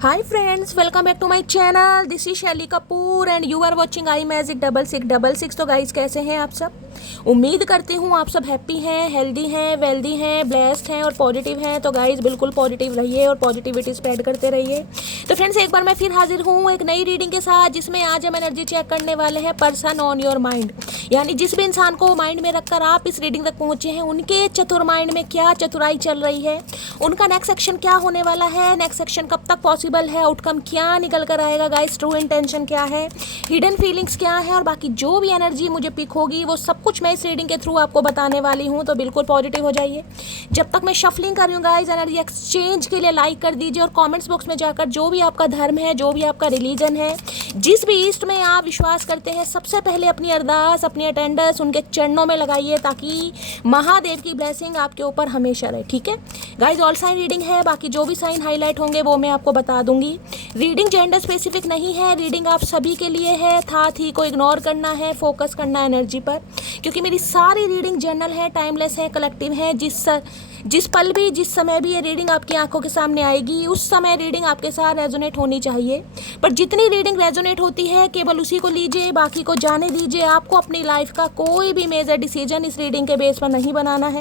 Hi friends, welcome back to my channel. This is शैली Kapoor and you are watching I magic 6666। तो guys कैसे हैं आप सब? उम्मीद करती हूँ आप सब हैप्पी हैं, हेल्दी हैं, वेल्दी हैं, ब्लेस्ड हैं और पॉजिटिव हैं। तो गाइज बिल्कुल पॉजिटिव रहिए और पॉजिटिविटी स्प्रेड करते रहिए। तो फ्रेंड्स एक बार मैं फिर हाजिर हूँ एक नई रीडिंग के साथ, जिसमें आज हम एनर्जी चेक करने वाले हैं पर्सन ऑन योर माइंड। यानी जिस भी इंसान को माइंड में रखकर आप इस रीडिंग तक पहुँचे हैं, उनके चतुर माइंड में क्या चतुराई चल रही है, उनका नेक्स्ट एक्शन क्या होने वाला है, नेक्स्ट एक्शन कब तक पॉसिबल है, आउटकम क्या निकल कर आएगा गाइस, ट्रू इंटेंशन क्या है, हिडन फीलिंग्स क्या है, और बाकी जो भी एनर्जी मुझे पिक होगी वो सब कुछ मैं इस रीडिंग के थ्रू आपको बताने वाली हूँ। तो बिल्कुल पॉजिटिव हो जाइए। जब तक मैं शफलिंग कर रही हूँ गाइस, एनर्जी एक्सचेंज के लिए लाइक कर दीजिए और कमेंट्स बॉक्स में जाकर जो भी आपका धर्म है, जो भी आपका रिलीजन है, जिस भी ईस्ट में आप विश्वास करते हैं, सबसे पहले अपनी अरदास, अपनी अटेंडेंस उनके चरणों में लगाइए, ताकि महादेव की ब्लेसिंग आपके ऊपर हमेशा रहे। ठीक है गाइस, ऑल साइन रीडिंग है, बाकी जो भी साइन हाईलाइट होंगे वो मैं आपको बता दूंगी। रीडिंग जेंडर स्पेसिफिक नहीं है, रीडिंग आप सभी के लिए है। था थी को इग्नोर करना है, फोकस करना है एनर्जी पर, क्योंकि मेरी सारी रीडिंग जनरल है, टाइमलेस है, कलेक्टिव है। जिस पल भी, जिस समय भी ये रीडिंग आपकी आंखों के सामने आएगी, उस समय रीडिंग आपके साथ रेजोनेट होनी चाहिए। पर जितनी रीडिंग रेजोनेट होती है केवल उसी को लीजिए, बाकी को जाने दीजिए। आपको अपनी लाइफ का कोई भी मेजर डिसीजन इस रीडिंग के बेस पर नहीं बनाना है।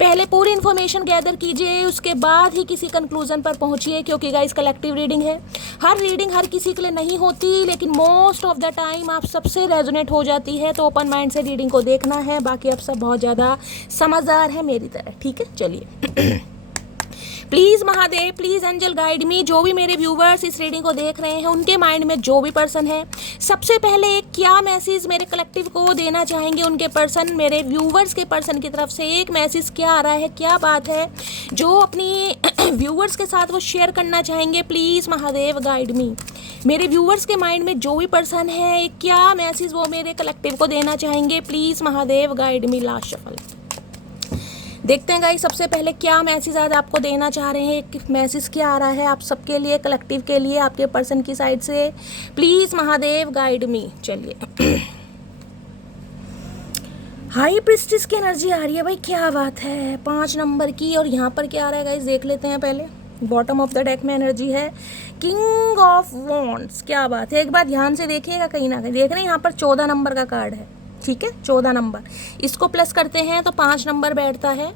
पहले पूरी इन्फॉर्मेशन गैदर कीजिए, उसके बाद ही किसी कंक्लूजन पर पहुंचिए, क्योंकि गाइस कलेक्टिव रीडिंग है। हर रीडिंग हर किसी के लिए नहीं होती, लेकिन मोस्ट ऑफ द टाइम आप सबसे रेजोनेट हो जाती है। तो ओपन माइंड से रीडिंग को देखना है। बाकी आप सब बहुत ज़्यादा समझदार हैं मेरी तरह। ठीक है, चलिए। Please Mahadev, please angel guide me. जो भी मेरे व्यूवर्स इस रीडिंग को देख रहे हैं, उनके माइंड में जो भी पर्सन है, सबसे पहले एक क्या मैसेज मेरे कलेक्टिव को देना चाहेंगे उनके पर्सन, मेरे व्यूवर्स के पर्सन की तरफ से एक मैसेज क्या आ रहा है, क्या बात है जो अपनी व्यूवर्स के साथ वो शेयर करना चाहेंगे। प्लीज़ महादेव गाइड मी। मेरे व्यूवर्स के माइंड में जो भी पर्सन है, क्या मैसेज वो मेरे कलेक्टिव को देना चाहेंगे। Please Mahadev guide me. Last shuffle देखते हैं गाइस, सबसे पहले क्या मैसेज आज आपको देना चाह रहे हैं, एक मैसेज क्या आ रहा है आप सबके लिए, कलेक्टिव के लिए, आपके पर्सन की साइड से। प्लीज़ महादेव गाइड मी। चलिए। हाई प्रिस्टिस की एनर्जी आ रही है भाई, क्या बात है, 5 नंबर की। और यहाँ पर क्या आ रहा है गाइस, देख लेते हैं पहले। बॉटम ऑफ द डेक में एनर्जी है किंग ऑफ वॉन्ड्स। क्या बात है, एक बार ध्यान से देखिएगा, कहीं ना कहीं देख रहे हैं यहाँ पर 14 नंबर का कार्ड है। ठीक है, 14 नंबर, इसको प्लस करते हैं तो 5 नंबर बैठता है।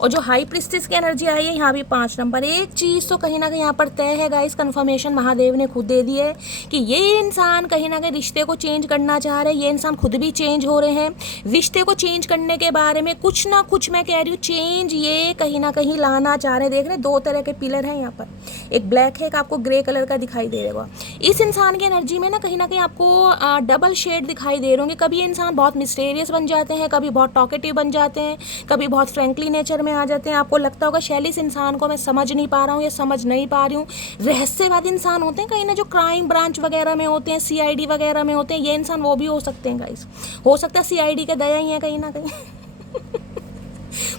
और जो हाई प्रिस्टिस की एनर्जी आई है, यहाँ भी 5 नंबर। एक चीज़ तो कहीं ना कहीं यहाँ पर तय है गाइस, कन्फर्मेशन महादेव ने खुद दे दी है कि ये इंसान कहीं ना कहीं रिश्ते को चेंज करना चाह रहे हैं। ये इंसान खुद भी चेंज हो रहे हैं। रिश्ते को चेंज करने के बारे में कुछ ना कुछ, मैं कह रही हूँ, चेंज ये कहीं ना कहीं लाना चाह रहे हैं। देख रहे हैं 2 तरह के पिलर हैं यहाँ पर, एक ब्लैक है, एक आपको ग्रे कलर का दिखाई दे रहा है। इस इंसान की एनर्जी में ना कहीं आपको डबल शेड दिखाई दे रहे होंगे। कभी ये इंसान बहुत मिस्टीरियस बन जाते हैं, कभी बहुत टॉकेटिव बन जाते हैं, कभी बहुत फ्रेंकली नेचर में आ जाते हैं। आपको लगता होगा शैली इस इंसान को मैं समझ नहीं पा रहा हूँ या समझ नहीं पा रही हूँ। रहस्यवादी इंसान होते हैं कहीं ना, जो क्राइम ब्रांच वगैरह में होते हैं, सीआईडी वगैरह में होते हैं, ये इंसान वो भी हो सकते हैं गाइस। हो सकता है सीआईडी के दया ही है कहीं ना कहीं।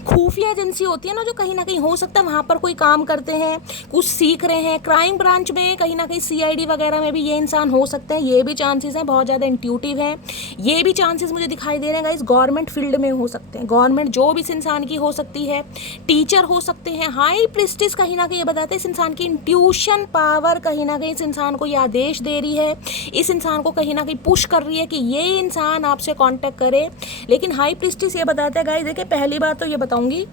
खुफिया एजेंसी होती है ना, जो कहीं ना कहीं हो सकता है वहाँ पर कोई काम करते हैं, कुछ सीख रहे हैं। क्राइम ब्रांच में कहीं ना कहीं सीआईडी वगैरह में भी ये इंसान हो सकते हैं। ये भी चांसेस हैं, बहुत ज़्यादा इंट्यूटिव हैं। ये भी चांसेस मुझे दिखाई दे रहे हैं गाइस, गवर्नमेंट फील्ड में हो सकते हैं। गवर्नमेंट जॉब इस इंसान की हो सकती है, टीचर हो सकते हैं। हाई प्रिस्टिस कहीं ना कहीं ये बताते हैं इस इंसान की इंट्यूशन पावर कहीं ना कहीं इस इंसान को ये आदेश दे रही है, इस इंसान को कहीं ना कहीं पुश कर रही है कि ये इंसान आपसे कॉन्टेक्ट करे। लेकिन हाई प्रिस्टिस ये बताता है गाइस, देखिए पहली बात तो ये बताऊंगी,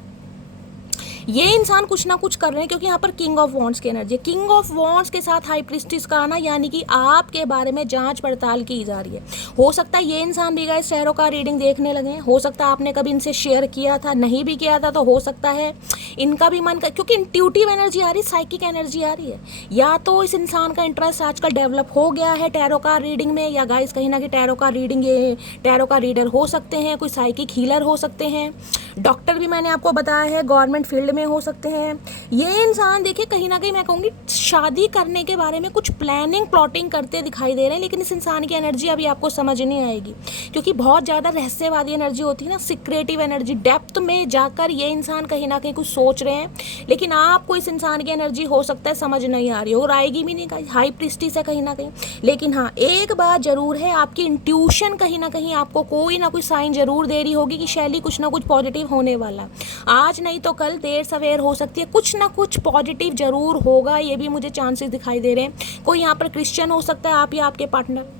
ये इंसान कुछ ना कुछ कर रहे हैं, क्योंकि यहाँ पर किंग ऑफ वॉन्ड्स की एनर्जी, किंग ऑफ वॉन्ड्स के साथ हाई प्रिस्टिस का आना, यानी कि आपके बारे में जांच पड़ताल की जा रही है। हो सकता है ये इंसान भी गाइस टैरो का रीडिंग देखने लगे हैं। हो सकता है आपने कभी इनसे शेयर किया था, नहीं भी किया था तो हो सकता है इनका भी मन कर, क्योंकि इंट्यूटिव एनर्जी आ रही है, साइकिक एनर्जी आ रही है। या तो इस इंसान का इंटरेस्ट आजकल डेवलप हो गया है टैरो का रीडिंग में, या गाइस कहीं ना कहीं टैरो का रीडिंग, ये टैरो का रीडर हो सकते हैं, कोई साइकिक हीलर हो सकते हैं, डॉक्टर भी मैंने आपको बताया है, गवर्नमेंट फील्ड में हो सकते हैं। ये इंसान देखिए कहीं ना कहीं मैं कहूँगी शादी करने के बारे में कुछ प्लानिंग प्लॉटिंग करते दिखाई दे रहे हैं। लेकिन इस इंसान की एनर्जी अभी आपको समझ नहीं आएगी, क्योंकि बहुत ज़्यादा रहस्यवादी एनर्जी होती है ना, सीक्रेटिव एनर्जी। डेप्थ में जाकर ये इंसान कहीं ना कहीं कुछ सोच रहे हैं, लेकिन आपको इस इंसान की एनर्जी हो सकता है समझ नहीं आ रही हो और आएगी भी नहीं। हाई प्रिस्टिस है कहीं ना कहीं। लेकिन हाँ, एक बात जरूर है, आपकी इंट्यूशन कहीं ना कहीं आपको कोई ना कोई साइन जरूर दे रही होगी कि शैली कुछ ना कुछ पॉजिटिव होने वाला। आज नहीं तो कल, देर अफेयर्स अवेयर हो सकती है, कुछ ना कुछ पॉजिटिव जरूर होगा, ये भी मुझे चांसेस दिखाई दे रहे हैं। कोई यहाँ पर क्रिश्चियन हो सकता है, आप या आपके पार्टनर।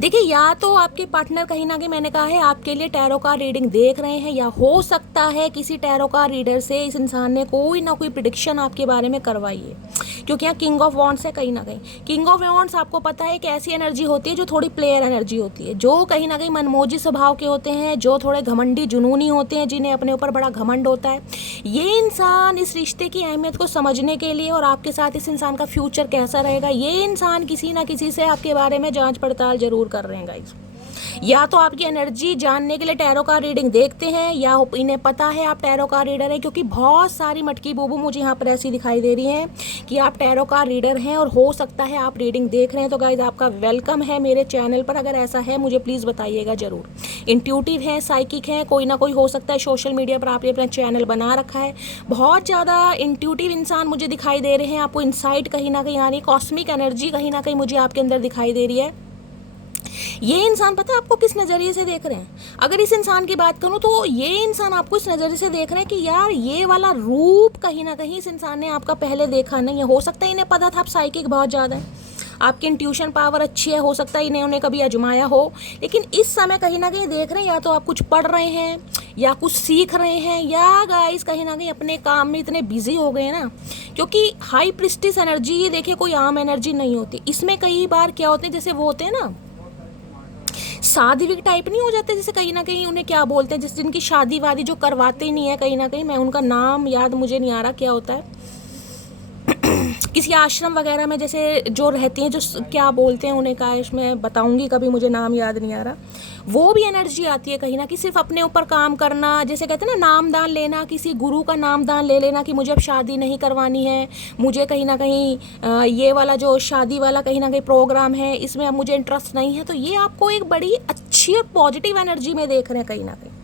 देखिए, या तो आपके पार्टनर कहीं ना कहीं मैंने कहा है आपके लिए टैरो का रीडिंग देख रहे हैं, या हो सकता है किसी टैरो का रीडर से इस इंसान ने कोई ना कोई प्रिडिक्शन आपके बारे में करवाई है, क्योंकि यहाँ किंग ऑफ वॉन्ड्स है। कहीं ना कहीं किंग ऑफ वॉन्ड्स आपको पता है कि ऐसी एनर्जी होती है जो थोड़ी प्लेयर एनर्जी होती है, जो कहीं ना कहीं मनमोजी स्वभाव के होते हैं, जो थोड़े घमंडी जुनूनी होते हैं, जिन्हें अपने ऊपर बड़ा घमंड होता है। ये इंसान इस रिश्ते की अहमियत को समझने के लिए और आपके साथ इस इंसान का फ्यूचर कैसा रहेगा, ये इंसान किसी ना किसी से आपके बारे में जांच पड़ताल जरूर कर रहे हैं गाइस। या तो आपकी एनर्जी जानने के लिए टैरो का रीडिंग देखते हैं, या इन्हें पता है आप टैरो का रीडर है, क्योंकि बहुत सारी मटकी बूबू मुझे यहाँ पर ऐसी दिखाई दे रही हैं कि आप टैरो का रीडर हैं और हो सकता है आप रीडिंग देख रहे हैं। तो गाइज आपका वेलकम है मेरे चैनल पर। अगर ऐसा है मुझे प्लीज़ बताइएगा ज़रूर। इंट्यूटिव है, साइकिक है, कोई ना कोई हो सकता है सोशल मीडिया पर आपने अपना चैनल बना रखा है। बहुत ज़्यादा इंट्यूटिव इंसान मुझे दिखाई दे रहे हैं, आपको इंसाइट कहीं ना कहीं आ रही है, कॉस्मिक एनर्जी कहीं ना कहीं मुझे आपके अंदर दिखाई दे रही है। ये इंसान पता है आपको किस नज़रिए से देख रहे हैं? अगर इस इंसान की बात करूं तो ये इंसान आपको इस नज़रिए से देख रहे हैं कि यार ये वाला रूप कहीं ना कहीं इस इंसान ने आपका पहले देखा नहीं है। हो सकता है इन्हें पता था आप साइकिक बहुत ज़्यादा है, आपकी इंट्यूशन पावर अच्छी है, हो सकता है इन्हें कभी आजमाया हो, लेकिन इस समय कहीं ना कहीं देख रहे हैं या तो आप कुछ पढ़ रहे हैं या कुछ सीख रहे हैं, या गाइस कहीं ना कहीं अपने काम में इतने बिजी हो गए ना, क्योंकि हाई प्रिस्टिस एनर्जी ये देखिए कोई आम एनर्जी नहीं होती। इसमें कई बार क्या होते हैं, जैसे वो होते हैं ना साध्विक टाइप नहीं हो जाते, जैसे कहीं ना कहीं उन्हें क्या बोलते हैं, जैसे जिनकी शादी वादी जो करवाते ही नहीं है, कहीं ना कहीं मैं उनका नाम याद मुझे नहीं आ रहा क्या होता है, किसी आश्रम वगैरह में जैसे जो रहती हैं, जो क्या बोलते हैं उन्हें, का इसमें बताऊंगी कभी, मुझे नाम याद नहीं आ रहा। वो भी एनर्जी आती है कहीं ना कि सिर्फ अपने ऊपर काम करना, जैसे कहते हैं ना नामदान लेना, किसी गुरु का नामदान ले लेना कि मुझे अब शादी नहीं करवानी है, मुझे कहीं ना कहीं ये वाला जो शादी वाला कहीं ना कहीं प्रोग्राम है इसमें अब मुझे इंटरेस्ट नहीं है। तो ये आपको एक बड़ी अच्छी और पॉजिटिव एनर्जी में देख रहे हैं कहीं ना कहीं।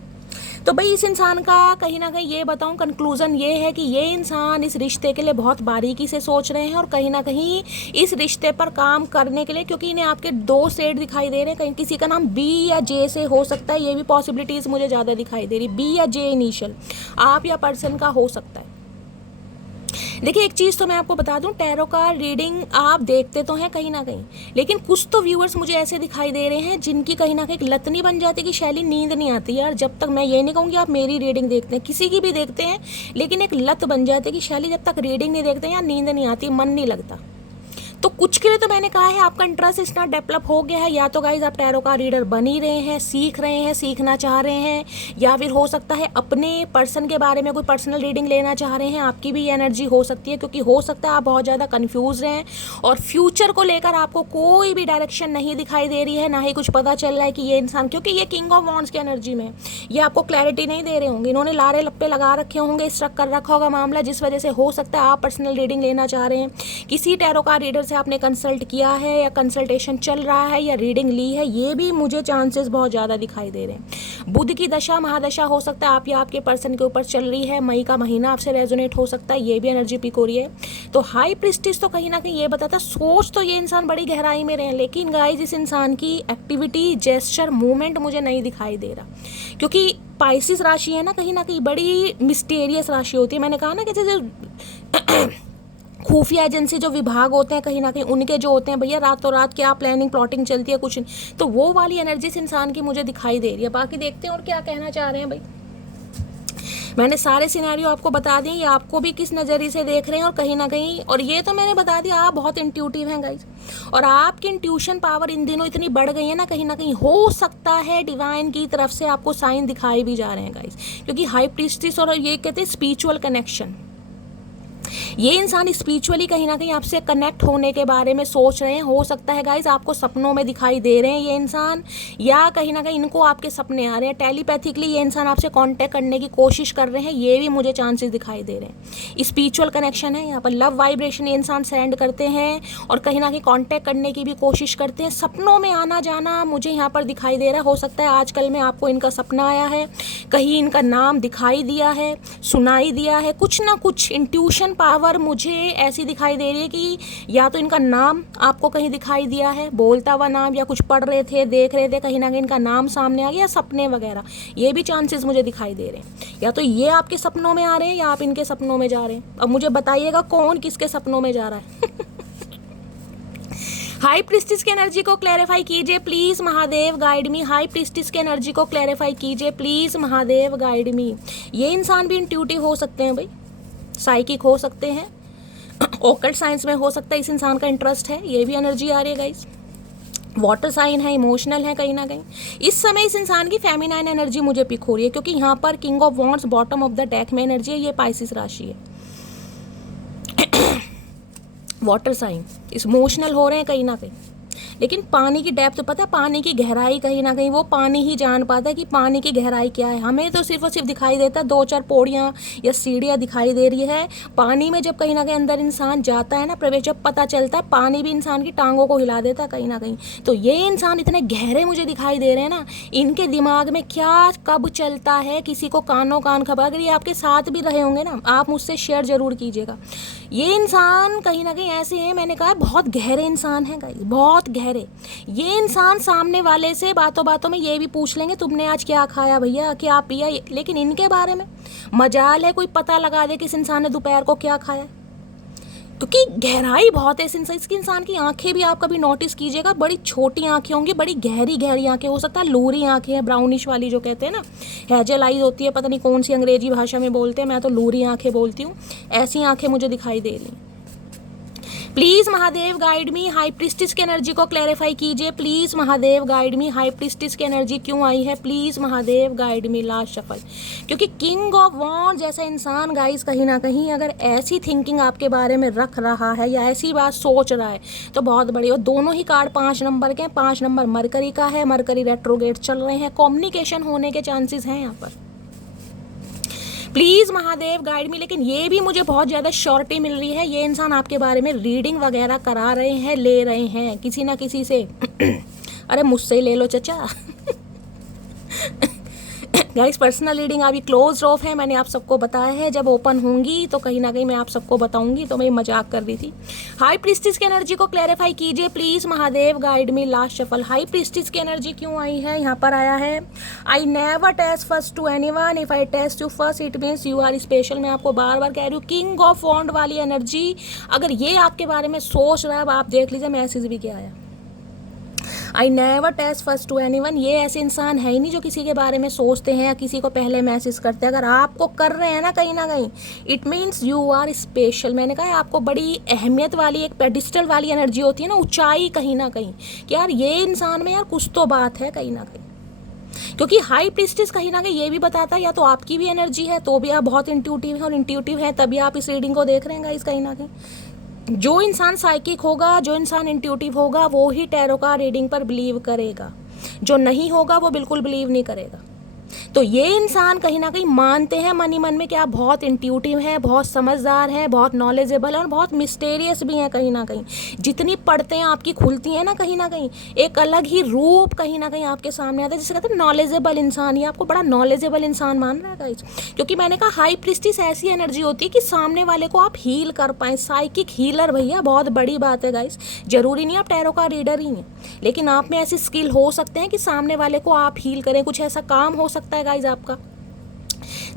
तो भाई इस इंसान का कहीं ना कहीं ये बताऊं, कंक्लूजन ये है कि ये इंसान इस रिश्ते के लिए बहुत बारीकी से सोच रहे हैं और कहीं ना कहीं इस रिश्ते पर काम करने के लिए, क्योंकि इन्हें आपके 2 सेट दिखाई दे रहे हैं, कहीं किसी का नाम बी या जे से हो सकता है, ये भी पॉसिबिलिटीज़ मुझे ज़्यादा दिखाई दे रही, बी या जे इनिशियल आप या पर्सन का हो सकता है। देखिए एक चीज़ तो मैं आपको बता दूं, टैरो का रीडिंग आप देखते तो हैं कहीं ना कहीं, लेकिन कुछ तो व्यूअर्स मुझे ऐसे दिखाई दे रहे हैं जिनकी कहीं ना कहीं लतनी बन जाती है कि शैली नींद नहीं आती यार। जब तक मैं ये नहीं कहूँगी आप मेरी रीडिंग देखते हैं, किसी की भी देखते हैं, लेकिन एक लत बन जाती है कि शैली जब तक रीडिंग नहीं देखते हैं यार नींद नहीं आती, मन नहीं लगता। तो कुछ के लिए तो मैंने कहा है आपका इंटरेस्ट इतना डेवलप हो गया है, या तो गाइज आप टैरो का रीडर बन ही रहे हैं, सीख रहे हैं, सीखना चाह रहे हैं, या फिर हो सकता है अपने पर्सन के बारे में कोई पर्सनल रीडिंग लेना चाह रहे हैं। आपकी भी एनर्जी हो सकती है, क्योंकि हो सकता है आप बहुत ज़्यादा कन्फ्यूज हैं और फ्यूचर को लेकर आपको कोई भी डायरेक्शन नहीं दिखाई दे रही है, ना ही कुछ पता चल रहा है कि ये इंसान, क्योंकि ये किंग ऑफ वॉन्ड्स की एनर्जी में ये आपको क्लैरिटी नहीं दे रहे होंगे, इन्होंने लारे लप्पे लगा रखे होंगे, स्ट्रक कर रखा होगा मामला, जिस वजह से हो सकता है आप पर्सनल रीडिंग लेना चाह रहे हैं, किसी टैरो का रीडर से आपने कंसल्ट किया है या कंसल्टेशन चल रहा है या रीडिंग ली है, ये भी मुझे चांसेस बहुत ज़्यादा दिखाई दे रहे हैं। बुध की दशा महादशा हो सकता है आप या आपके पर्सन के ऊपर चल रही है, मई का महीना आपसे रेजोनेट हो सकता है, ये भी एनर्जी पिक हो रही है। तो हाई प्रिस्टिस तो कहीं ना कहीं ये बताता है सोच तो ये इंसान बड़ी गहराई में रहे हैं, लेकिन गाइज इस इंसान की एक्टिविटी, जेस्चर, मूवमेंट मुझे नहीं दिखाई दे रहा, क्योंकि पाइसिस राशि है ना, कहीं ना कहीं बड़ी मिस्टीरियस राशि होती है। मैंने कहा ना कि जैसे खुफिया एजेंसी जो विभाग होते हैं कहीं ना कहीं उनके जो होते हैं भैया रातों रात क्या प्लानिंग प्लॉटिंग चलती है कुछ, तो वो वाली एनर्जी इस इंसान की मुझे दिखाई दे रही है। बाकी देखते हैं और क्या कहना चाह रहे हैं भाई। मैंने सारे सिनेरियो आपको बता दिए, ये आपको भी किस नज़रिए से देख रहे हैं और कहीं ना कहीं, और ये तो मैंने बता दिया आप बहुत इंट्यूटिव हैं गाइज, और आपकी इंट्यूशन पावर इन दिनों इतनी बढ़ गई है ना, कहीं ना कहीं हो सकता है डिवाइन की तरफ से आपको साइन दिखाई भी जा रहे हैं गाइज, क्योंकि हाई प्रीस्टिस और ये कहते हैं स्पिरिचुअल कनेक्शन, ये इंसान स्पिरिचुअली कहीं ना कहीं आपसे कनेक्ट होने के बारे में सोच रहे हैं। हो सकता है गाइज आपको सपनों में दिखाई दे रहे हैं ये इंसान, या कहीं ना कहीं इनको आपके सपने आ रहे हैं, टेलीपैथिकली ये इंसान आपसे कांटेक्ट करने की कोशिश कर रहे हैं, ये भी मुझे चांसेस दिखाई दे रहे हैं। स्पिरिचुअल कनेक्शन है यहाँ पर, लव वाइब्रेशन ये इंसान सेंड करते हैं और कहीं ना कहीं कॉन्टैक्ट करने की भी कोशिश करते हैं, सपनों में आना जाना मुझे यहाँ पर दिखाई दे रहा है। हो सकता है आजकल में आपको इनका सपना आया है, कहीं इनका नाम दिखाई दिया है, सुनाई दिया है, कुछ ना कुछ इंट्यूशन पावर मुझे ऐसी दिखाई दे रही है कि या तो इनका नाम आपको कहीं दिखाई दिया है, बोलता हुआ नाम, या कुछ पढ़ रहे थे, देख रहे थे, कहीं ना कहीं इनका नाम सामने आ गया, सपने वगैरह, ये भी चांसेस मुझे दिखाई दे रहे हैं। या तो ये आपके सपनों में आ रहे हैं या आप इनके सपनों में जा रहे हैं। अब मुझे बताइएगा कौन किसके सपनों में जा रहा है। हाई प्रीस्टिस की एनर्जी को क्लैरिफाई कीजिए please, Mahadev guide me. High priestess की एनर्जी को क्लैरिफाई कीजिए प्लीज, महादेव गाइड मी। ये इंसान भी इंट्यूटिव हो सकते हैं भाई, साइकिक हो सकते हैं, ओकल्ट साइंस में हो सकता है इस इंसान का इंटरेस्ट है, ये भी एनर्जी आ रही है गाइस। वाटर साइन है, इमोशनल है कहीं ना कहीं। इस समय इस इंसान की फेमिनाइन एनर्जी मुझे पिक हो रही है, क्योंकि यहाँ पर king of wands bottom of the deck में एनर्जी है, ये पाइसिस राशि है। वाटर साइन इमोशनल हो रहे हैं कहीं ना कहीं, लेकिन पानी की डेप्थ तो पता है, पानी की गहराई कहीं ना कहीं वो पानी ही जान पाता है कि पानी की गहराई क्या है। हमें तो सिर्फ और सिर्फ दिखाई देता है 2-4 पौड़ियाँ या सीढ़ियाँ दिखाई दे रही है। पानी में जब कहीं ना कहीं अंदर इंसान जाता है ना, प्रवेश, जब पता चलता है, पानी भी इंसान की टांगों को हिला देता है कहीं ना कहीं। तो ये इंसान इतने गहरे मुझे दिखाई दे रहे हैं ना, इनके दिमाग में क्या कब चलता है किसी को कानों कान खबर। अगर ये आपके साथ भी रहे होंगे ना, आप मुझसे शेयर जरूर कीजिएगा। ये इंसान कहीं ना कहीं ऐसे हैं, मैंने कहा बहुत गहरे इंसान हैं गाइस, बहुत गहरे। ये इंसान सामने वाले से बातों बातों में ये भी पूछ लेंगे तुमने आज क्या खाया भैया, क्या पिया, लेकिन इनके बारे में मजाल है कोई पता लगा दे कि इस इंसान ने दोपहर को क्या खाया, क्योंकि गहराई बहुत है इसकी इंसान की। आंखें भी आप कभी नोटिस कीजिएगा, बड़ी छोटी आंखें होंगी, बड़ी गहरी गहरी आंखें, हो सकता है लोरी आंखें हैं, ब्राउनिश वाली जो कहते हैं ना, हैजल आईज होती है, पता नहीं कौन सी अंग्रेजी भाषा में बोलते हैं, मैं तो लोरी आंखें बोलती हूँ। ऐसी आंखें मुझे दिखाई दे रही। Please Mahadev guide me. High priestess की एनर्जी को क्लैरिफाई कीजिए please, Mahadev guide me. High priestess की एनर्जी क्यों आई है, please Mahadev guide me. Last shuffle, क्योंकि किंग ऑफ वॉन्ड जैसा इंसान गाइस कहीं ना कहीं अगर ऐसी थिंकिंग आपके बारे में रख रहा है या ऐसी बात सोच रहा है तो बहुत बड़ी। और दोनों ही कार्ड 5 नंबर के हैं। 5 नंबर मरकरी का है, मरकरी रेट्रोगेट चल रहे हैं, कम्युनिकेशन होने के चांसेस हैं यहाँ पर। प्लीज महादेव गाइड मी। लेकिन ये भी मुझे बहुत ज़्यादा श्योरिटी मिल रही है, ये इंसान आपके बारे में रीडिंग वगैरह करा रहे हैं, ले रहे हैं किसी ना किसी से। अरे मुझसे ही ले लो चचा। गाइस पर्सनल रीडिंग अभी क्लोज ऑफ है, मैंने आप सबको बताया है, जब ओपन होंगी तो कहीं ना कहीं मैं आप सबको बताऊंगी, तो मैं मजाक कर रही थी। हाई प्रीस्टिस की एनर्जी को क्लैरिफाई कीजिए please, Mahadev guide me. Last shuffle, high priestess की एनर्जी क्यों आई है, यहाँ पर आया है I never text first to anyone, if I text you first it means you are special. मैं आपको बार बार कह रही हूँ, किंग ऑफ वॉन्ड वाली एनर्जी अगर ये आपके बारे में सोच रहा है, अब आप देख लीजिए मैसेज भी क्या आया। I never text first to anyone, ये ऐसे इंसान है ही नहीं जो किसी के बारे में सोचते हैं या किसी को पहले मैसेज करते हैं। अगर आपको कर रहे हैं ना कहीं ना कहीं, it means you are special. मैंने कहा आपको बड़ी अहमियत वाली एक पेडिस्टल वाली एनर्जी होती है ना, ऊंचाई कहीं ना कहीं, कि यार ये इंसान में यार कुछ तो बात है कहीं ना कहीं। क्योंकि हाई प्रीस्टिस कहीं ना कहीं ये भी बताता है या तो आपकी भी एनर्जी है तो भी आप बहुत इंट्यूटिव हैं, और इंट्यूटिव है तभी आप इस रीडिंग को देख रहे हैं गाइस। कहीं ना कहीं जो इंसान साइकिक होगा, जो इंसान इंट्यूटिव होगा, वो ही टैरो का रीडिंग पर बिलीव करेगा, जो नहीं होगा वो बिल्कुल बिलीव नहीं करेगा। तो ये इंसान कहीं ना कहीं मानते हैं मन ही मन में कि आप बहुत इंट्यूटिव हैं, बहुत समझदार हैं, बहुत नॉलेजेबल और बहुत मिस्टेरियस भी हैं कहीं ना कहीं। जितनी पढ़ते हैं आपकी खुलती हैं ना कहीं एक अलग ही रूप कहीं ना कहीं आपके सामने आता है, जिसे कहते हैं नॉलेजेबल इंसान। ये आपको बड़ा नॉलेजेबल इंसान मान रहा है गाइस, क्योंकि मैंने कहा हाई प्रीस्टिस ऐसी एनर्जी होती है कि सामने वाले को आप हील कर पाएँ। साइकिक हीलर भैया बहुत बड़ी बात है गाइस। जरूरी नहीं आप टैरो का रीडर ही हैं, लेकिन आप में ऐसी स्किल हो सकते हैं कि सामने वाले को आप हील करें। कुछ ऐसा काम हो सकता है गाइस आपका,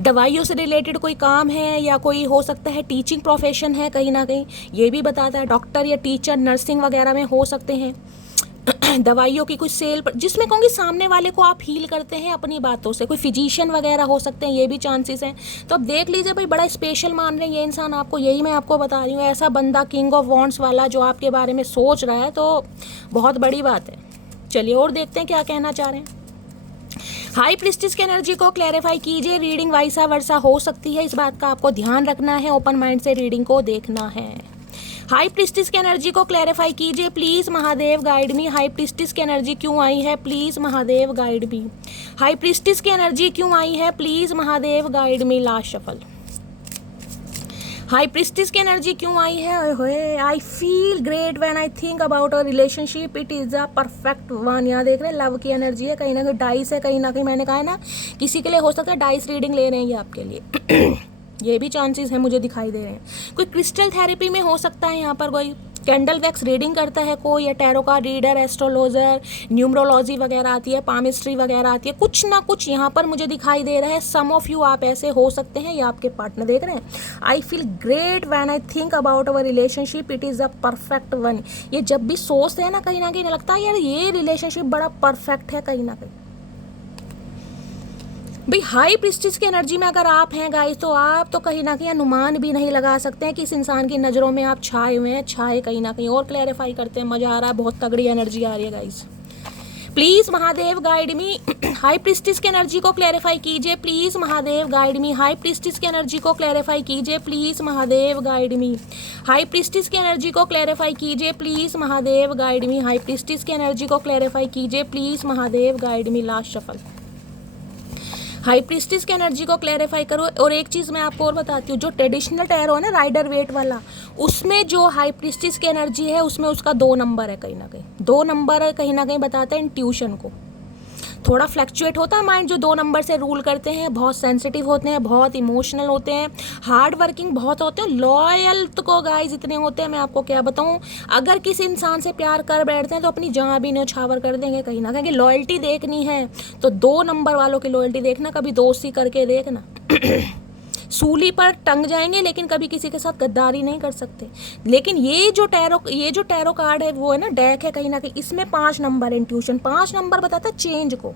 दवाइयों से रिलेटेड कोई काम है, या कोई हो सकता है टीचिंग प्रोफेशन है कहीं ना कहीं, ये भी बताता है। डॉक्टर या टीचर, नर्सिंग वगैरह में हो सकते हैं। दवाइयों की कुछ सेल पर, जिसमें कहूँगी सामने वाले को आप हील करते हैं अपनी बातों से। कोई फिजिशियन वगैरह हो सकते हैं, ये भी चांसेस हैं। तो अब देख लीजिए भाई, बड़ा स्पेशल मान रहे हैं ये इंसान आपको, यही मैं आपको बता रही हूँ। ऐसा बंदा किंग ऑफ वॉन्ड्स वाला जो आपके बारे में सोच रहा है, तो बहुत बड़ी बात है। चलिए और देखते हैं क्या कहना चाह रहे हैं। हाई प्रीस्टिस की एनर्जी को क्लैरिफाई कीजिए। रीडिंग वाइसा वर्सा हो सकती है, इस बात का आपको ध्यान रखना है, ओपन माइंड से रीडिंग को देखना है। हाई प्रीस्टिस की एनर्जी को क्लैरिफाई कीजिए please, Mahadev guide me. High priestess की एनर्जी क्यों आई है please, Mahadev guide me. High priestess की एनर्जी क्यों आई है please, Mahadev guide me. Last shuffle, high priestess की एनर्जी क्यों आई है। I feel great when I think about a relationship, it is a perfect one. यहाँ देख रहे हैं लव की एनर्जी है, कहीं ना कहीं डाइस है, कहीं ना कहीं मैंने कहा है ना किसी के लिए हो सकता है डाइस रीडिंग ले रहे हैं ये आपके लिए। ये भी चांसेस है मुझे दिखाई दे रहे हैं। कोई क्रिस्टल थेरेपी में हो सकता है, यहाँ पर कोई कैंडल वैक्स रीडिंग करता है कोई, या tarot card reader, astrologer, numerology वगैरह आती है, पामिस्ट्री वगैरह आती है, कुछ ना कुछ यहाँ पर मुझे दिखाई दे रहा है। सम ऑफ यू आप ऐसे हो सकते हैं, या आपके पार्टनर देख रहे हैं। आई feel great when I think about our relationship, it is a perfect one. ये जब भी सोचते हैं ना कहीं लगता है यार ये रिलेशनशिप बड़ा परफेक्ट है कहीं ना कहीं। भाई हाई प्रिस्टिस की एनर्जी में अगर आप हैं गाइस, तो आप तो कहीं ना कहीं अनुमान भी नहीं लगा सकते हैं कि इस इंसान की नज़रों में आप छाए हुए हैं, छाए कहीं ना कहीं। और क्लैरिफाई करते हैं, मज़ा आ रहा है, बहुत तगड़ी एनर्जी आ रही है guys. Please Mahadev guide me, high priestess की एनर्जी को क्लैरिफाई कीजिए please Mahadev guide me. High priestess की एनर्जी को क्लैरिफाई कीजिए please Mahadev guide me. High priestess की एनर्जी को क्लैरिफाई कीजिए please Mahadev guide me. High priestess की एनर्जी को क्लैरिफाई कीजिए please Mahadev guide me. Last shuffle. High priestess की एनर्जी को क्लैरिफाई करो। और एक चीज़ मैं आपको और बताती हूँ, जो ट्रेडिशनल टैरो है ना राइडर वेट वाला, उसमें जो हाई प्रिस्टिस की एनर्जी है उसमें उसका 2 नंबर है कहीं ना कहीं। 2 नंबर कहीं ना कहीं बताता है इंट्यूशन को। थोड़ा फ्लैक्चुएट होता है माइंड, जो 2 नंबर से रूल करते हैं, बहुत सेंसिटिव होते हैं, बहुत इमोशनल होते हैं, हार्ड वर्किंग बहुत होते हैं, लॉयल तो को गाइस इतने होते हैं, मैं आपको क्या बताऊं। अगर किसी इंसान से प्यार कर बैठते हैं तो अपनी जान भी न्यौछावर कर देंगे कहीं ना कहीं। लॉयल्टी देखनी है तो 2 नंबर वालों की लॉयल्टी देखना, कभी दोस्ती करके देखना। सूली पर टंग जाएंगे लेकिन कभी किसी के साथ गद्दारी नहीं कर सकते। लेकिन ये जो टैरो कार्ड है वो है ना, डेक है कहीं ना कहीं, इसमें 5 नंबर इंट्यूशन, 5 नंबर बताता है चेंज को।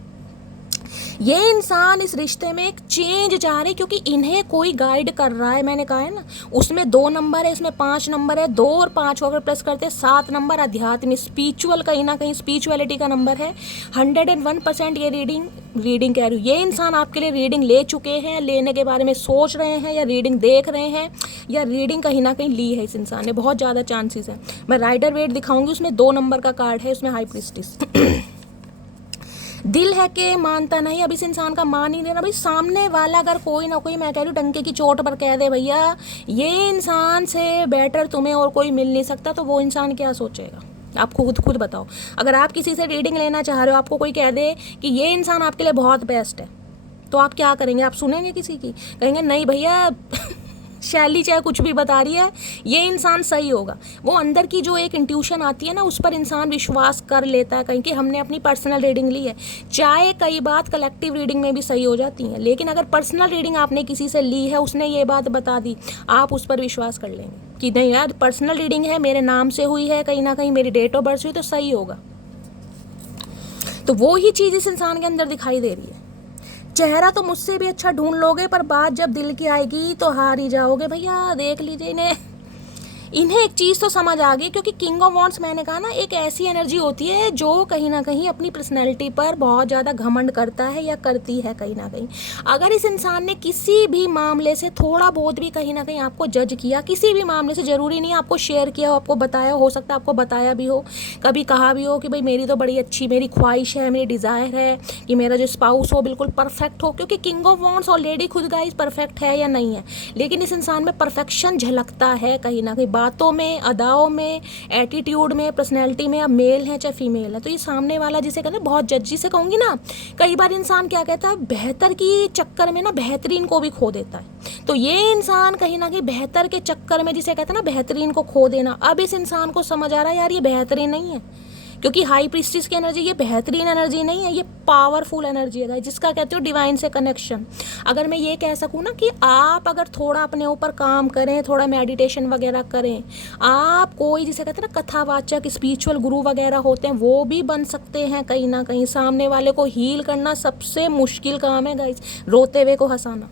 ये इंसान इस रिश्ते में एक चेंज चाह रहे, क्योंकि इन्हें कोई गाइड कर रहा है। मैंने कहा है ना, उसमें 2 नंबर है, इसमें 5 नंबर है। 2 और 5 को अगर प्लस करते हैं 7 नंबर। अध्यात्म स्पिरिचुअल कहीं ना कहीं स्पिरिचुअलिटी का नंबर है। 101% ये रीडिंग कह रही हूँ, ये इंसान आपके लिए रीडिंग ले चुके हैं, लेने के बारे में सोच रहे हैं, या रीडिंग देख रहे हैं, या रीडिंग कहीं ना कहीं ली है इस इंसान ने। बहुत ज़्यादा चांसेस हैं। मैं राइडर वेट दिखाऊंगी, उसमें 2 नंबर का कार्ड है, उसमें हाई प्रिस्टिस। दिल है कि मानता नहीं, अब इस इंसान का मान ही नहीं रहा। भाई सामने वाला अगर कोई ना कोई, मैं कह रही हूँ डंके की चोट पर कह दे भैया ये इंसान से बेटर तुम्हें और कोई मिल नहीं सकता, तो वो इंसान क्या सोचेगा? आप खुद बताओ। अगर आप किसी से रीडिंग लेना चाह रहे हो, आपको कोई कह दे कि ये इंसान आपके लिए बहुत बेस्ट है, तो आप क्या करेंगे? आप सुनेंगे किसी की? कहेंगे नहीं भैया शैली चाहे कुछ भी बता रही है, ये इंसान सही होगा। वो अंदर की जो एक इंट्यूशन आती है ना, उस पर इंसान विश्वास कर लेता है, कहीं कि हमने अपनी पर्सनल रीडिंग ली है। चाहे कई बात कलेक्टिव रीडिंग में भी सही हो जाती हैं, लेकिन अगर पर्सनल रीडिंग आपने किसी से ली है, उसने ये बात बता दी, आप उस पर विश्वास कर लेंगे कि नहीं यार पर्सनल रीडिंग है, मेरे नाम से हुई है, कहीं ना कहीं मेरी डेट ऑफ बर्थ हुई, तो सही होगा। तो वो ही चीज़ इस इंसान के अंदर दिखाई दे रही है। चेहरा तो मुझसे भी अच्छा ढूंढ लोगे, पर बात जब दिल की आएगी तो हार ही जाओगे भैया। देख लीजिए इन्हें एक चीज़ तो समझ आ गई, क्योंकि किंग ऑफ वॉन्ड्स मैंने कहा ना, एक ऐसी एनर्जी होती है जो कहीं ना कहीं अपनी पर्सनैलिटी पर बहुत ज़्यादा घमंड करता है या करती है कहीं ना कहीं। अगर इस इंसान ने किसी भी मामले से थोड़ा बहुत भी कहीं ना कहीं आपको जज किया, किसी भी मामले से, ज़रूरी नहीं आपको शेयर किया हो, आपको बताया हो सकता है आपको बताया भी हो, कभी कहा भी हो कि भाई मेरी तो बड़ी अच्छी मेरी ख्वाहिश है, मेरी डिज़ायर है कि मेरा जो स्पाउस हो बिल्कुल परफेक्ट हो, क्योंकि किंग ऑफ वॉन्ड्स ऑलरेडी खुद गाइस परफेक्ट है या नहीं है, लेकिन इस इंसान में परफेक्शन झलकता है कहीं ना कहीं, बातों में, अदाओं में, एटीट्यूड में, पर्सनैलिटी में। अब मेल है चाहे फीमेल है, तो ये सामने वाला जिसे कहते हैं बहुत जज्जी से कहूँगी ना, कई बार इंसान क्या कहता है बेहतर की चक्कर में ना बेहतरीन को भी खो देता है। तो ये इंसान कहीं ना कहीं बेहतर के चक्कर में, जिसे कहते हैं ना बेहतरीन को खो देना, अब इस इंसान को समझ आ रहा है यार ये बेहतरीन नहीं है, क्योंकि हाई प्रीस्टिस की एनर्जी ये बेहतरीन एनर्जी नहीं है, ये पावरफुल एनर्जी है जिसका कहते हो डिवाइन से कनेक्शन। अगर मैं ये कह सकूँ ना कि आप अगर थोड़ा अपने ऊपर काम करें, थोड़ा मेडिटेशन वगैरह करें, आप कोई जिसे कहते हैं ना कथावाचक स्पिरिचुअल गुरु वगैरह होते हैं, वो भी बन सकते हैं कहीं ना कहीं। सामने वाले को हील करना सबसे मुश्किल काम है गाइस, रोते हुए को हंसाना।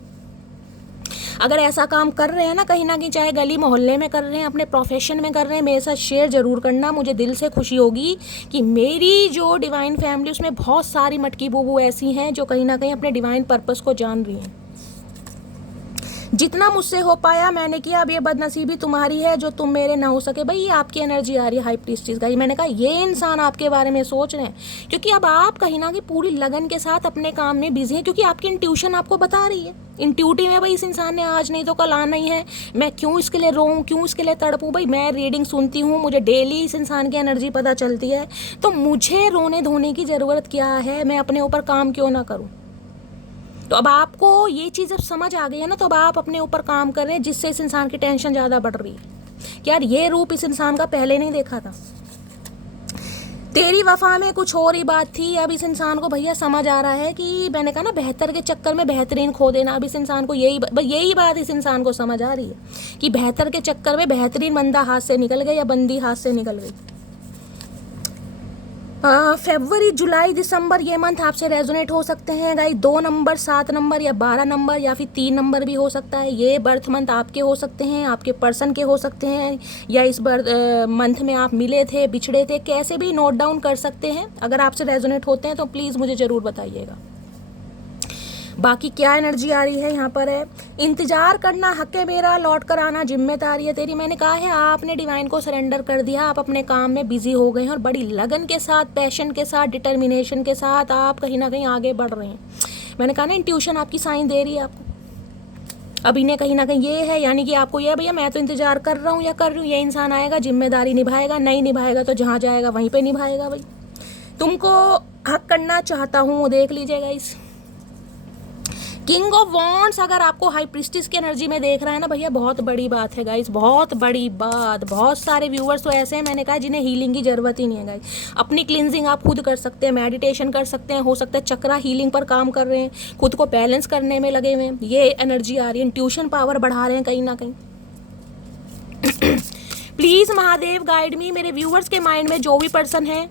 अगर ऐसा काम कर रहे हैं ना कहीं, चाहे गली मोहल्ले में कर रहे हैं, अपने प्रोफेशन में कर रहे हैं, मेरे साथ शेयर ज़रूर करना, मुझे दिल से खुशी होगी कि मेरी जो डिवाइन फैमिली उसमें बहुत सारी मटकी बूबू ऐसी हैं जो कहीं ना कहीं अपने डिवाइन पर्पस को जान रही हैं। जितना मुझसे हो पाया मैंने किया, अब ये बदनसीबी तुम्हारी है जो तुम मेरे ना हो सके। भाई ये आपकी एनर्जी आ रही है हाई प्रीस्टिस का। मैंने कहा ये इंसान आपके बारे में सोच रहे हैं, क्योंकि अब आप कहीं ना कहीं पूरी लगन के साथ अपने काम में बिजी हैं, क्योंकि आपकी इंट्यूशन आपको बता रही है, इंट्यूटिव है भाई इस इंसान ने आज नहीं तो कल आना ही है, मैं क्यों इसके लिए रोऊं, क्यों इसके लिए तड़पूं। भाई मैं रीडिंग सुनती हूँ, मुझे डेली इस इंसान की एनर्जी पता चलती है, तो मुझे रोने धोने की ज़रूरत क्या है, मैं अपने ऊपर काम क्यों ना करूँ। तो अब आपको ये चीज़ जब समझ आ गई है ना, तो अब आप अपने ऊपर काम कर रहे हैं, जिससे इस इंसान की टेंशन ज़्यादा बढ़ रही है कि यार ये रूप इस इंसान का पहले नहीं देखा था, तेरी वफा में कुछ और ही बात थी। अब इस इंसान को भैया समझ आ रहा है कि मैंने कहा ना, बेहतर के चक्कर में बेहतरीन खो देना। अब इस इंसान को यही बात इस इंसान को समझ आ रही है कि बेहतर के चक्कर में बेहतरीन बंदा हाथ से निकल गया या बंदी हाथ से निकल गई। फरवरी, जुलाई, दिसंबर ये मंथ आपसे रेजोनेट हो सकते हैं गाइस। 2 नंबर, 7 नंबर या 12 नंबर या फिर 3 नंबर भी हो सकता है। ये बर्थ मंथ आपके हो सकते हैं, आपके पर्सन के हो सकते हैं, या इस मंथ में आप मिले थे, बिछड़े थे, कैसे भी नोट डाउन कर सकते हैं। अगर आपसे रेजोनेट होते हैं तो प्लीज़ मुझे ज़रूर बताइएगा। बाकी क्या एनर्जी आ रही है यहाँ पर है, इंतजार करना हक है मेरा, लौट कर आना जिम्मेदारी है तेरी। मैंने कहा है आपने डिवाइन को सरेंडर कर दिया, आप अपने काम में बिजी हो गए हैं और बड़ी लगन के साथ, पैशन के साथ, डिटर्मिनेशन के साथ आप कहीं ना कहीं आगे बढ़ रहे हैं। मैंने कहा ना, इंट्यूशन आपकी साइन दे रही है आपको। अब इन्हें कहीं ना कहीं ये है, यानी कि आपको ये भैया मैं तो इंतजार कर रहा हूँ या कर रही हूँ, ये इंसान आएगा, जिम्मेदारी निभाएगा, नहीं निभाएगा तो जहाँ जाएगा वहीं पर निभाएगा। भाई तुमको हक करना चाहता हूँ, देख लीजिएगा इस किंग ऑफ वॉन्ड्स अगर आपको हाई प्रीस्टिस की एनर्जी में देख रहा है ना भैया, बहुत बड़ी बात है गाइस, बहुत बड़ी बात। बहुत सारे व्यूवर्स तो ऐसे हैं, मैंने कहा, जिन्हें हीलिंग की जरूरत ही नहीं है गाइस। अपनी क्लिनजिंग आप खुद कर सकते हैं, मेडिटेशन कर सकते हैं, हो सकता है चक्रा हीलिंग पर काम कर रहे हैं, खुद को बैलेंस करने में लगे हुए हैं, ये एनर्जी आ रही है। ट्यूशन पावर बढ़ा रहे हैं कहीं ना कहीं। प्लीज़ महादेव गाइड मी, मेरे व्यूवर्स के माइंड में जो भी पर्सन है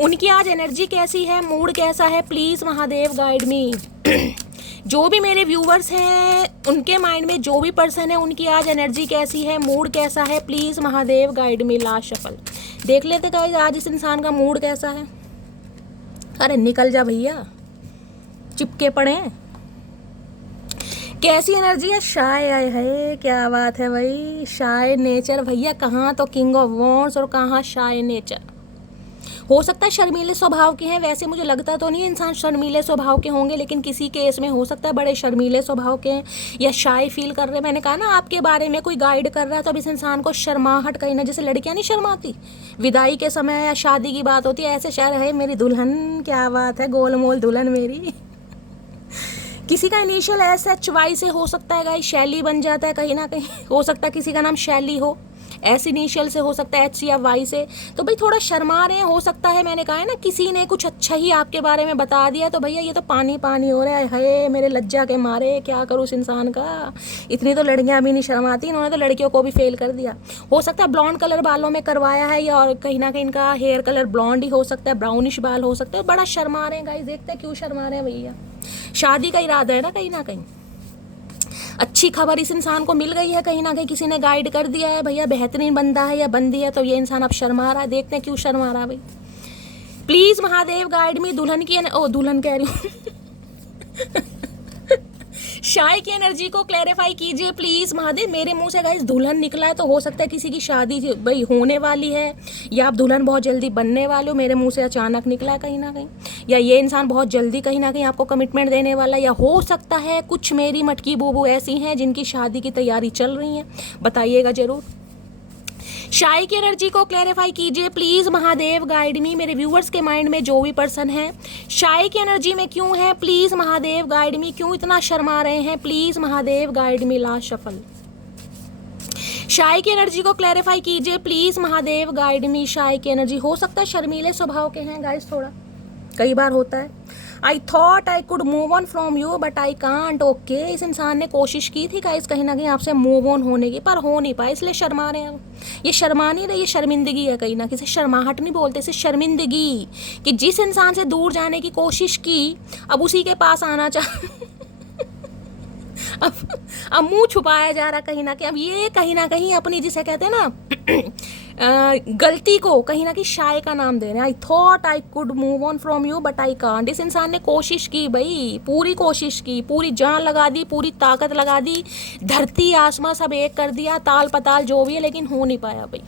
उनकी आज एनर्जी कैसी है, मूड कैसा है, प्लीज़ महादेव गाइड मी। जो भी मेरे व्यूवर्स हैं उनके माइंड में जो भी पर्सन है उनकी आज एनर्जी कैसी है, मूड कैसा है, please Mahadev guide me. Last shuffle देख लेते गाइस, आज इस इंसान का मूड कैसा है। अरे निकल जा भैया, चिपके पड़े हैं। कैसी एनर्जी है, शाय आए है, क्या बात है भाई, शाय नेचर भैया। कहाँ तो किंग ऑफ वॉन्ड्स और कहाँ शाय नेचर। हो सकता है शर्मीले स्वभाव के हैं, वैसे मुझे लगता तो नहीं है इंसान शर्मीले स्वभाव के होंगे, लेकिन किसी केस में हो सकता है बड़े शर्मीले स्वभाव के हैं या शाय फील कर रहे हैं। मैंने कहा ना, आपके बारे में कोई गाइड कर रहा है तो अब इस इंसान को शर्माहट कहीं ना, जैसे लड़कियां नहीं शर्माती विदाई के समय या शादी की बात होती है, ऐसे शर है मेरी दुल्हन, क्या बात है, गोलमोल दुल्हन मेरी। किसी का इनिशियल SHY से हो सकता है गाइस, शैली बन जाता है कहीं ना कहीं। हो सकता है किसी का नाम शैली हो, S इनिशियल से हो सकता है, H या Y से। तो भाई थोड़ा शर्मा रहे हैं, हो सकता है मैंने कहा है ना, किसी ने कुछ अच्छा ही आपके बारे में बता दिया तो भैया ये तो पानी पानी हो रहा है। हाय मेरे लज्जा के मारे, क्या करूँ इस इंसान का। इतनी तो लड़कियां भी नहीं शर्माती, इन्होंने तो लड़कियों को भी फेल कर दिया। हो सकता है ब्लॉन्ड कलर बालों में करवाया है, या और कहीं ना कहीं इनका हेयर कलर ब्लॉन्ड ही हो सकता है, ब्राउनिश बाल हो सकते हैं। बड़ा शर्मा रहे हैं गाइस, देखते हैं क्यों शर्मा रहे हैं भैया। शादी का इरादा है ना कहीं ना कहीं। अच्छी खबर इस इंसान को मिल गई है, कहीं ना कहीं किसी ने गाइड कर दिया है भैया, बेहतरीन बंदा है या बंदी है, तो ये इंसान अब शर्मा रहा है। देखते हैं क्यों शर्मा रहा है भाई। प्लीज महादेव गाइड मी, दुल्हन की दुल्हन कह रही हूँ शाय की एनर्जी को क्लैरिफाई कीजिए प्लीज महादेव। मेरे मुंह से गाइस दुल्हन निकला है, तो हो सकता है किसी की शादी भाई होने वाली है, या आप दुल्हन बहुत जल्दी बनने वाले हो। मेरे मुंह से अचानक निकला है कहीं ना कहीं, या ये इंसान बहुत जल्दी कहीं ना कहीं आपको कमिटमेंट देने वाला है, या हो सकता है कुछ मेरी मटकी बूबू ऐसी हैं जिनकी शादी की तैयारी चल रही है। बताइएगा जरूर। शाय की एनर्जी को क्लैरिफाई कीजिए प्लीज महादेव गाइड मी। मेरे व्यूवर्स के माइंड में जो भी पर्सन है शाय की एनर्जी में क्यों है, प्लीज महादेव गाइड मी। क्यों इतना शर्मा रहे हैं, please Mahadev guide me. Last shuffle shy की एनर्जी को क्लैरिफाई कीजिए please Mahadev guide me. Shy की एनर्जी हो सकता है शर्मीले स्वभाव के हैं गाइस, थोड़ा कई बार होता है। I thought I could move on from you but I can't. Okay, इस इंसान ने कोशिश की थी गाइस कहीं ना कहीं आपसे मूव ऑन होने की, पर हो नहीं पाए, इसलिए शर्मा रहे हैं। ये शर्मा नहीं रही, ये शर्मिंदगी है कहीं ना, किसी शर्माहट नहीं बोलते, इसे शर्मिंदगी कि जिस इंसान से दूर जाने की कोशिश की अब उसी के पास आना अब मुंह छुपाया जा रहा कहीं ना कहीं। अब ये कहीं ना कहीं अपनी, जिसे कहते हैं ना गलती को कहीं ना कहीं शाय का नाम दे रहे हैं। I thought I could move on from you but I can't. इस इंसान ने कोशिश की भाई, पूरी कोशिश की, पूरी जान लगा दी, पूरी ताकत लगा दी, धरती आसमां सब एक कर दिया, ताल पताल जो भी है, लेकिन हो नहीं पाया भाई।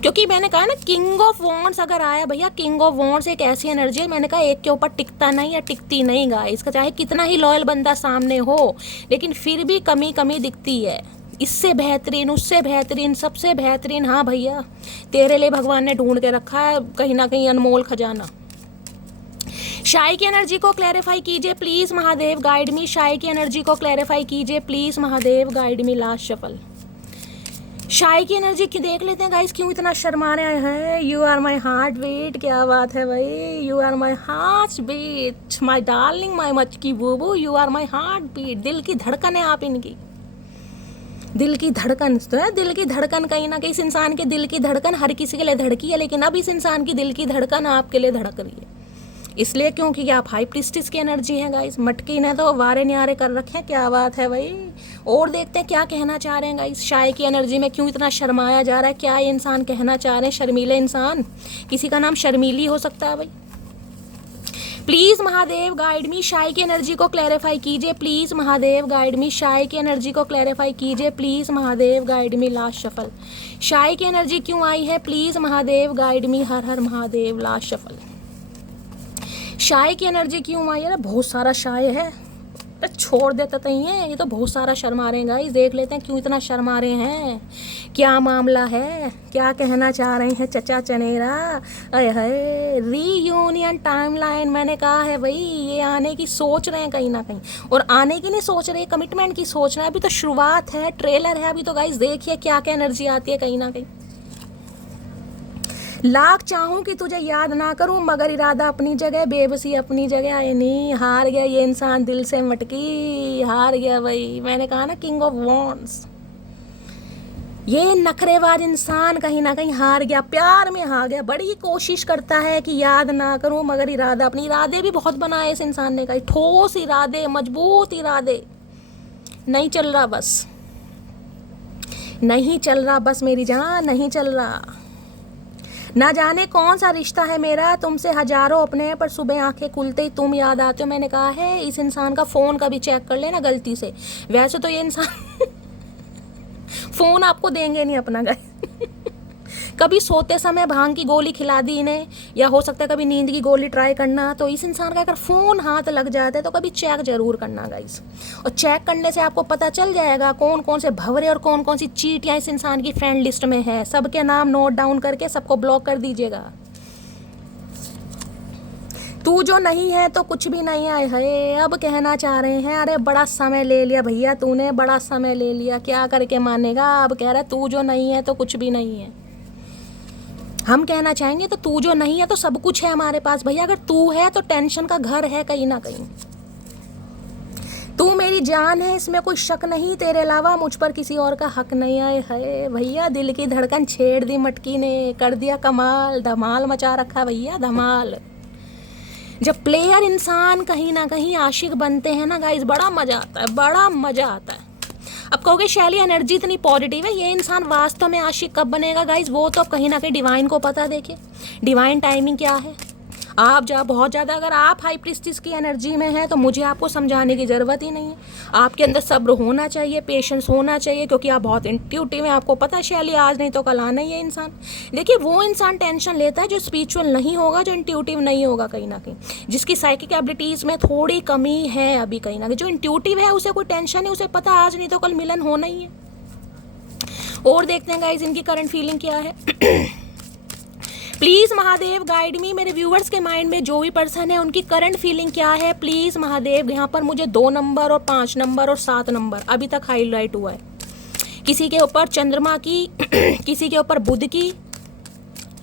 क्योंकि मैंने कहा ना, किंग ऑफ वॉन्ड्स अगर आया भैया, किंग ऑफ वॉन्ड्स एक ऐसी एनर्जी है, मैंने कहा एक के ऊपर टिकता नहीं या टिकती नहीं गाइस। इसका चाहे कितना ही लॉयल बंदा सामने हो, लेकिन फिर भी कमी कमी दिखती है। इससे बेहतरीन, उससे बेहतरीन, सबसे बेहतरीन, हाँ भैया तेरे लिए भगवान ने ढूंढ के रखा है कहीं ना कहीं अनमोल खजाना। शाई की एनर्जी को क्लैरिफाई कीजिए प्लीज महादेव, गाइड मी। शाई की एनर्जी को क्लैरिफाई कीजिए please Mahadev, guide me. Last shuffle. शाई की एनर्जी की देख लेते हैं गाइस, क्यों इतना शर्मा रहे हैं। You are my heartbeat, क्या बात है भाई। You are my heartbeat, my darling, my मचकी बूबू, you are my heartbeat. दिल की धड़कन है आप इनकी, दिल की धड़कन तो है। दिल की धड़कन कहीं ना कहीं, इस इंसान के दिल की धड़कन हर किसी के लिए धड़की है, लेकिन अब इस इंसान की दिल की धड़कन आपके लिए धड़क रही है। इसलिए क्योंकि आप हाई प्रीस्टिस की एनर्जी हैं गाइस। मटकी ने तो वारे न्यारे कर रखे हैं, क्या बात है भाई। और देखते हैं क्या कहना चाह रहे हैं गाइस। शाय की एनर्जी में क्यों इतना शर्माया जा रहा है, क्या ये इंसान कहना चाह रहे हैं। शर्मीले इंसान, किसी का नाम शर्मीली हो सकता है भाई। Please Mahadev guide me, shy की एनर्जी को क्लैरिफाई कीजिए please Mahadev, guide me. Shy की एनर्जी को क्लैरिफाई कीजिए please Mahadev, guide me. Last shuffle. Shy की एनर्जी क्यों आई है प्लीज महादेव, गाइड मी। हर हर महादेव। Last shuffle. शाय की एनर्जी क्यों आई है। बहुत सारा शाय है, छोड़ देते तो ही है, ये तो बहुत सारा शर्मा रहे हैं गाइस। देख लेते हैं क्यों इतना शर्मा रहे हैं, क्या मामला है, क्या कहना चाह रहे हैं चचा चनेरा। अरे है रीयूनियन टाइमलाइन, मैंने कहा है भाई ये आने की सोच रहे हैं कहीं ना कहीं, और आने की नहीं सोच रहे, कमिटमेंट की सोच रहे हैं। अभी तो शुरुआत है, ट्रेलर है अभी तो गाइस। देखिए क्या क्या एनर्जी आती है कहीं ना कहीं। लाख चाहूं कि तुझे याद ना करूं, मगर इरादा अपनी जगह, बेबसी अपनी जगह। आए नहीं, हार गया ये इंसान दिल से मटकी, हार गया भाई। मैंने कहा ना किंग ऑफ वॉन्ड्स, ये नखरेबाज इंसान कहीं ना कहीं हार गया, प्यार में हार गया। बड़ी कोशिश करता है कि याद ना करूं, मगर इरादा अपनी, इरादे भी बहुत बनाए इस इंसान ने, कहा ठोस इरादे, मजबूत इरादे। नहीं चल रहा बस, नहीं चल रहा बस मेरी जान, नहीं चल रहा। ना जाने कौन सा रिश्ता है मेरा तुमसे, हजारों अपने पर सुबह आंखें खुलते ही तुम याद आते हो। मैंने कहा है इस इंसान का फ़ोन कभी चेक कर लेना गलती से। वैसे तो ये इंसान फ़ोन आपको देंगे नहीं अपना गाइस। कभी सोते समय भांग की गोली खिला दी इन्हें, या हो सकता है कभी नींद की गोली ट्राई करना। तो इस इंसान का अगर फ़ोन हाथ लग जाता है तो कभी चेक जरूर करना गाइस। और चेक करने से आपको पता चल जाएगा कौन कौन से भंवरे और कौन कौन सी चीटियाँ इस इंसान की फ्रेंड लिस्ट में है। सबके नाम नोट डाउन करके सबको ब्लॉक कर दीजिएगा। तू जो नहीं है तो कुछ भी नहीं है, अब कहना चाह रहे हैं अरे बड़ा समय ले लिया भैया तूने, बड़ा समय ले लिया, क्या करके मानेगा। अब कह रहा है तू जो नहीं है तो कुछ भी नहीं है। हम कहना चाहेंगे तो तू जो नहीं है तो सब कुछ है हमारे पास भैया। अगर तू है तो टेंशन का घर है कहीं ना कहीं। तू मेरी जान है, इसमें कोई शक नहीं, तेरे अलावा मुझ पर किसी और का हक नहीं है भैया। दिल की धड़कन छेड़ दी मटकी ने, कर दिया कमाल, धमाल मचा रखा भैया, धमाल। जब प्लेयर इंसान कहीं ना कहीं आशिक बनते हैं ना गाइस, बड़ा मजा आता है, बड़ा मजा आता है। अब कहोगे शैली एनर्जी इतनी पॉजिटिव है, ये इंसान वास्तव में आशिक कब बनेगा गाइस, वो तो अब कहीं ना कहीं डिवाइन को पता। देखिए डिवाइन टाइमिंग क्या है। आप बहुत ज़्यादा अगर आप हाई प्रीस्टिस की एनर्जी में हैं तो मुझे आपको समझाने की ज़रूरत ही नहीं है। आपके अंदर सब्र होना चाहिए, पेशेंस होना चाहिए, क्योंकि आप बहुत इंट्यूटिव हैं। आपको पता है शैली आज नहीं तो कल आना ही है इंसान। देखिए वो इंसान टेंशन लेता है जो स्पिरिचुअल नहीं होगा, जो इंट्यूटिव नहीं होगा कहीं ना कहीं, जिसकी साइकिक एबिलिटीज़ में थोड़ी कमी है अभी कहीं ना कहीं। जो इंट्यूटिव है उसे कोई टेंशन नहीं, उसे पता आज नहीं तो कल मिलन होना ही है। और देखते हैं गाइस इनकी करंट फीलिंग क्या है। प्लीज़ महादेव गाइड मी, मेरे व्यूवर्स के माइंड में जो भी पर्सन है उनकी करंट फीलिंग क्या है प्लीज़ महादेव। यहाँ पर मुझे 2 नंबर और 5 नंबर और 7 नंबर अभी तक हाईलाइट हुआ है। किसी के ऊपर चंद्रमा की, किसी के ऊपर बुध की,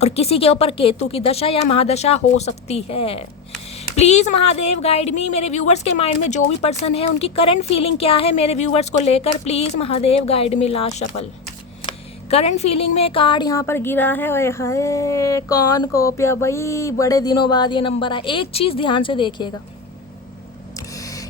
और किसी के ऊपर केतु की दशा या महादशा हो सकती है। प्लीज़ महादेव गाइड मी, मेरे व्यूवर्स के माइंड में जो भी पर्सन है उनकी करंट फीलिंग क्या है मेरे व्यूवर्स को लेकर। Please Mahadev guide me. Last shuffle. Current feeling में कार्ड यहाँ पर गिरा है। ओए हाय कौन कॉपिया भाई, बड़े दिनों बाद ये नंबर आया। एक चीज़ ध्यान से देखिएगा,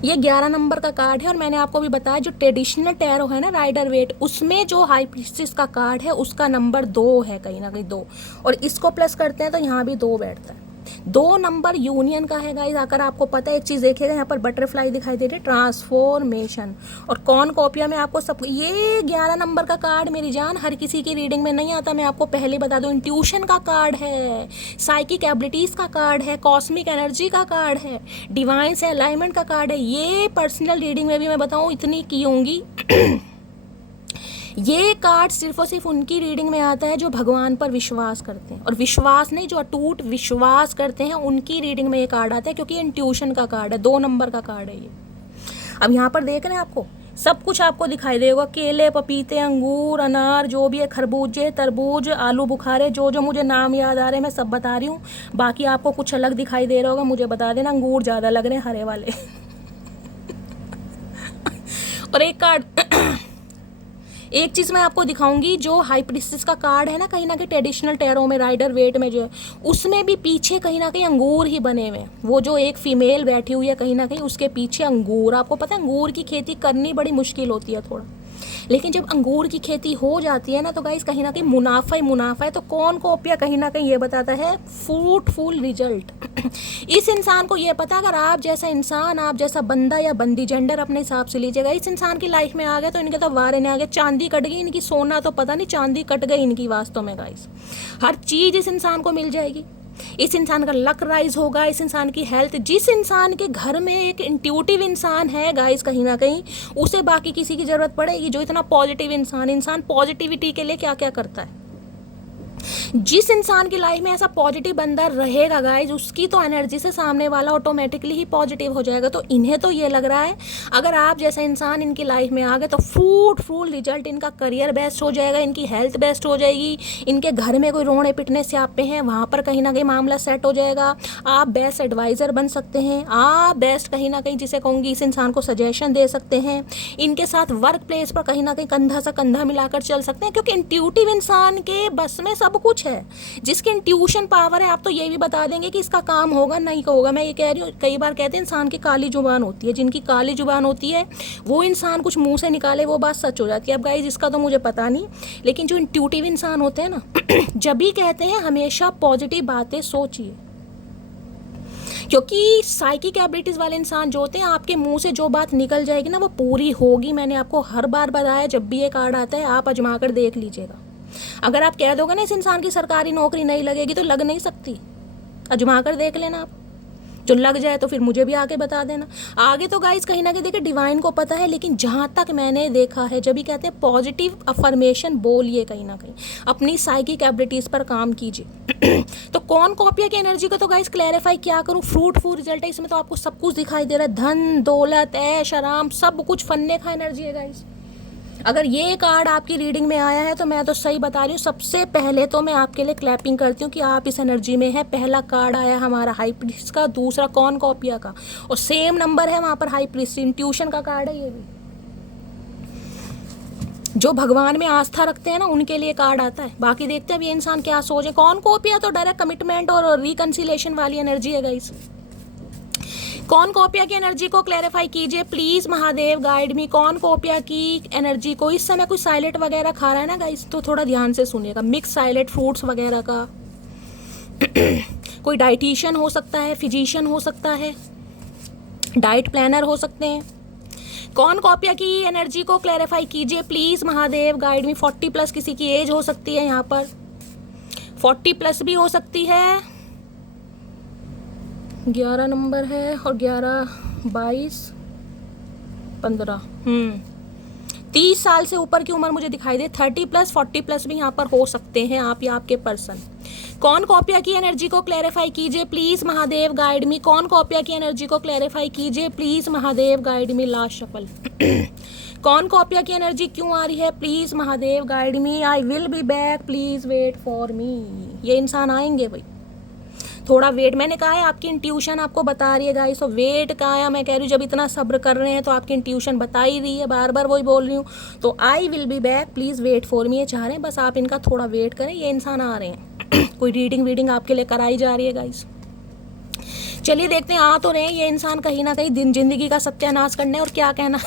ये 11 नंबर का कार्ड है, और मैंने आपको भी बताया जो ट्रेडिशनल टैरो है ना राइडर वेट, उसमें जो हाई प्रीस्टिस का कार्ड है उसका नंबर 2 है कहीं ना कहीं 2, और इसको प्लस करते हैं तो यहाँ भी 2 बैठता है। 2 नंबर यूनियन का है गाइस। अगर आपको पता है एक चीज़ देखिएगा, यहाँ पर बटरफ्लाई दिखाई दे रही है, ट्रांसफॉर्मेशन। और कौन कॉपिया में आपको सब, ये 11 नंबर का कार्ड मेरी जान हर किसी की रीडिंग में नहीं आता। मैं आपको पहले बता दूं, इंट्यूशन का कार्ड है, साइकिक एबिलिटीज़ का कार्ड है, कॉस्मिक एनर्जी का कार्ड है, डिवाइन से अलाइनमेंट का कार्ड है। ये पर्सनल रीडिंग में भी मैं बताऊँ इतनी की होंगी ये कार्ड सिर्फ और सिर्फ उनकी रीडिंग में आता है जो भगवान पर विश्वास करते हैं, और विश्वास नहीं, जो अटूट विश्वास करते हैं उनकी रीडिंग में ये कार्ड आता है, क्योंकि इंट्यूशन का कार्ड है, 2 नंबर का कार्ड है ये। अब यहाँ पर देख रहे हैं आपको सब कुछ आपको दिखाई देगा, केले, पपीते, अंगूर, अनार, जो भी है, खरबूजे, तरबूज, आलू बुखारे, जो जो मुझे नाम याद आ रहे हैं मैं सब बता रही हूँ। बाकी आपको कुछ अलग दिखाई दे रहा होगा मुझे बता देना। अंगूर ज़्यादा लग रहे हैं, हरे वाले। और एक कार्ड एक चीज़ मैं आपको दिखाऊंगी, जो हाई प्रिस्टेस का कार्ड है ना कहीं ट्रेडिशनल टैरो में, राइडर वेट में जो है, उसमें भी पीछे कहीं ना कहीं अंगूर ही बने हुए हैं। वो जो एक फीमेल बैठी हुई है कहीं ना कहीं उसके पीछे अंगूर। आपको पता है अंगूर की खेती करनी बड़ी मुश्किल होती है थोड़ा, लेकिन जब अंगूर की खेती हो जाती है ना तो गाइस कहीं ना कहीं मुनाफा ही मुनाफा है। तो कौन कॉपिया कहीं ना कहीं ये बताता है फ्रूटफुल रिजल्ट। इस इंसान को ये पता, अगर आप जैसा इंसान, आप जैसा बंदा या बंदी, जेंडर अपने हिसाब से लीजिएगा, इस इंसान की लाइफ में आ गए तो इनके तो वारे नहीं आ गए, चांदी कट गई इनकी, सोना तो पता नहीं, चांदी कट गई इनकी वास्तव में गाइस। हर चीज़ इस इंसान को मिल जाएगी, इस इंसान का लक राइज होगा, इस इंसान की हेल्थ, जिस इंसान के घर में एक इंट्यूटिव इंसान है गाइस कहीं ना कहीं उसे बाकी किसी की ज़रूरत पड़ेगी। जो इतना पॉजिटिव इंसान पॉजिटिविटी के लिए क्या क्या करता है, जिस इंसान की लाइफ में ऐसा पॉजिटिव बंदा रहेगा गाइज, उसकी तो एनर्जी से सामने वाला ऑटोमेटिकली ही पॉजिटिव हो जाएगा। तो इन्हें तो ये लग रहा है अगर आप जैसा इंसान इनकी लाइफ में आ गए तो फ्रूटफुल रिजल्ट, इनका करियर बेस्ट हो जाएगा, इनकी हेल्थ बेस्ट हो जाएगी, इनके घर में कोई रोने पिटने से आप पे हैं वहाँ पर कहीं ना कहीं मामला सेट हो जाएगा, आप बेस्ट एडवाइज़र बन सकते हैं, आप बेस्ट कहीं ना कहीं जिसे कहूँगी इस इंसान को सजेशन दे सकते हैं, इनके साथ वर्क प्लेस पर कहीं ना कहीं कंधा से कंधा मिलाकर चल सकते हैं, क्योंकि इंट्यूटिव इंसान के बस में सब कुछ है। जिसकी इंट्यूशन पावर है आप तो ये भी बता देंगे कि इसका काम होगा नहीं होगा। मैं ये कह रही हूँ, कई बार कहते हैं इंसान की काली जुबान होती है, जिनकी काली जुबान होती है वो इंसान कुछ मुंह से निकाले वो बात सच हो जाती है। अब गाइस इसका तो मुझे पता नहीं, लेकिन जो इंट्यूटिव इंसान होते हैं ना जब भी कहते हैं हमेशा पॉजिटिव बातें सोचिए, क्योंकि साइकिक एबिलिटीज़ वाले इंसान जो होते हैं आपके मुंह से जो बात निकल जाएगी ना वो पूरी होगी। मैंने आपको हर बार बताया, जब भी ये कार्ड आता है आप आजमा कर देख लीजिएगा। अगर आप कह दोगे ना इस इंसान की सरकारी नौकरी नहीं लगेगी तो लग नहीं सकती, आजमा कर देख लेना आप, जो लग जाए तो फिर मुझे भी आके बता देना। आगे तो गाइस कहीं ना कहीं देखिए डिवाइन को पता है, लेकिन जहाँ तक मैंने देखा है जब भी कहते हैं पॉजिटिव अफर्मेशन बोलिए, कहीं ना कहीं अपनी साइकिक एबिलिटीज़ पर काम कीजिए। तो कौन कॉपिया की एनर्जी को तो गाइस क्लैरिफाई क्या करूँ, फ्रूटफुल रिजल्ट है, इसमें तो आपको सब कुछ दिखाई दे रहा है, धन दौलत ऐश आराम सब कुछ, फन्ने का एनर्जी है गाइस। अगर ये कार्ड आपकी रीडिंग में आया है तो मैं तो सही बता रही हूँ, सबसे पहले तो मैं आपके लिए क्लैपिंग करती हूँ कि आप इस एनर्जी में हैं। पहला कार्ड आया हमारा हाई प्रीस्ट का, दूसरा कौन कॉपिया का, और सेम नंबर है वहाँ पर हाई प्रीस्ट, इंट्यूशन का कार्ड है ये भी। जो भगवान में आस्था रखते हैं ना उनके लिए कार्ड आता है। बाकी देखते हैं अब ये इंसान क्या सोचे। कौन कॉपिया तो डायरेक्ट कमिटमेंट और रिकन्सिलेशन वाली एनर्जी है गाइस। कौन कॉपिया की एनर्जी को क्लैरिफाई कीजिए प्लीज महादेव, गाइड मी। कौन कॉपिया की एनर्जी को, इस समय कुछ साइलेंट वगैरह खा रहा है ना गाइस तो थोड़ा ध्यान से सुनिएगा, मिक्स साइलेंट फ्रूट्स वगैरह का। कोई डाइटिशियन हो सकता है, फिजिशियन हो सकता है, डाइट प्लानर हो सकते हैं। कौन कॉपिया की एनर्जी को क्लैरिफाई कीजिए please Mahadev, guide me. 40 plus किसी की एज हो सकती है, यहाँ पर 40 प्लस भी हो सकती है। 11 नंबर है और 11 22 15 30 साल से ऊपर की उम्र मुझे दिखाई दे। 30 प्लस 40 प्लस भी यहाँ पर हो सकते हैं आप या आपके पर्सन। कौन कॉपिया की एनर्जी को क्लैरिफाई कीजिए प्लीज महादेव, गाइड मी। कौन कॉपिया की एनर्जी को क्लैरिफाई कीजिए please Mahadev, guide me. Last shuffle. कौन कॉपिया की एनर्जी क्यों आ रही है please Mahadev, guide me. I will be back, please wait for me. ये इंसान आएंगे भाई, थोड़ा वेट। मैंने कहा है आपकी इंट्यूशन आपको बता रही है गाइस, तो वेट का आया। मैं कह रही हूँ जब इतना सब्र कर रहे हैं तो आपकी इंट्यूशन बता ही रही है, बार बार वही बोल रही हूँ। तो I will be back, please wait for me, ये चाह रहे हैं बस आप इनका थोड़ा वेट करें, ये इंसान आ रहे हैं। कोई रीडिंग वीडिंग आपके लिए कराई जा रही है गाइस। चलिए देखते हैं, आ तो रहे हैं ये इंसान कहीं ना कहीं दिन जिंदगी का सत्यानाश करने, और क्या कहना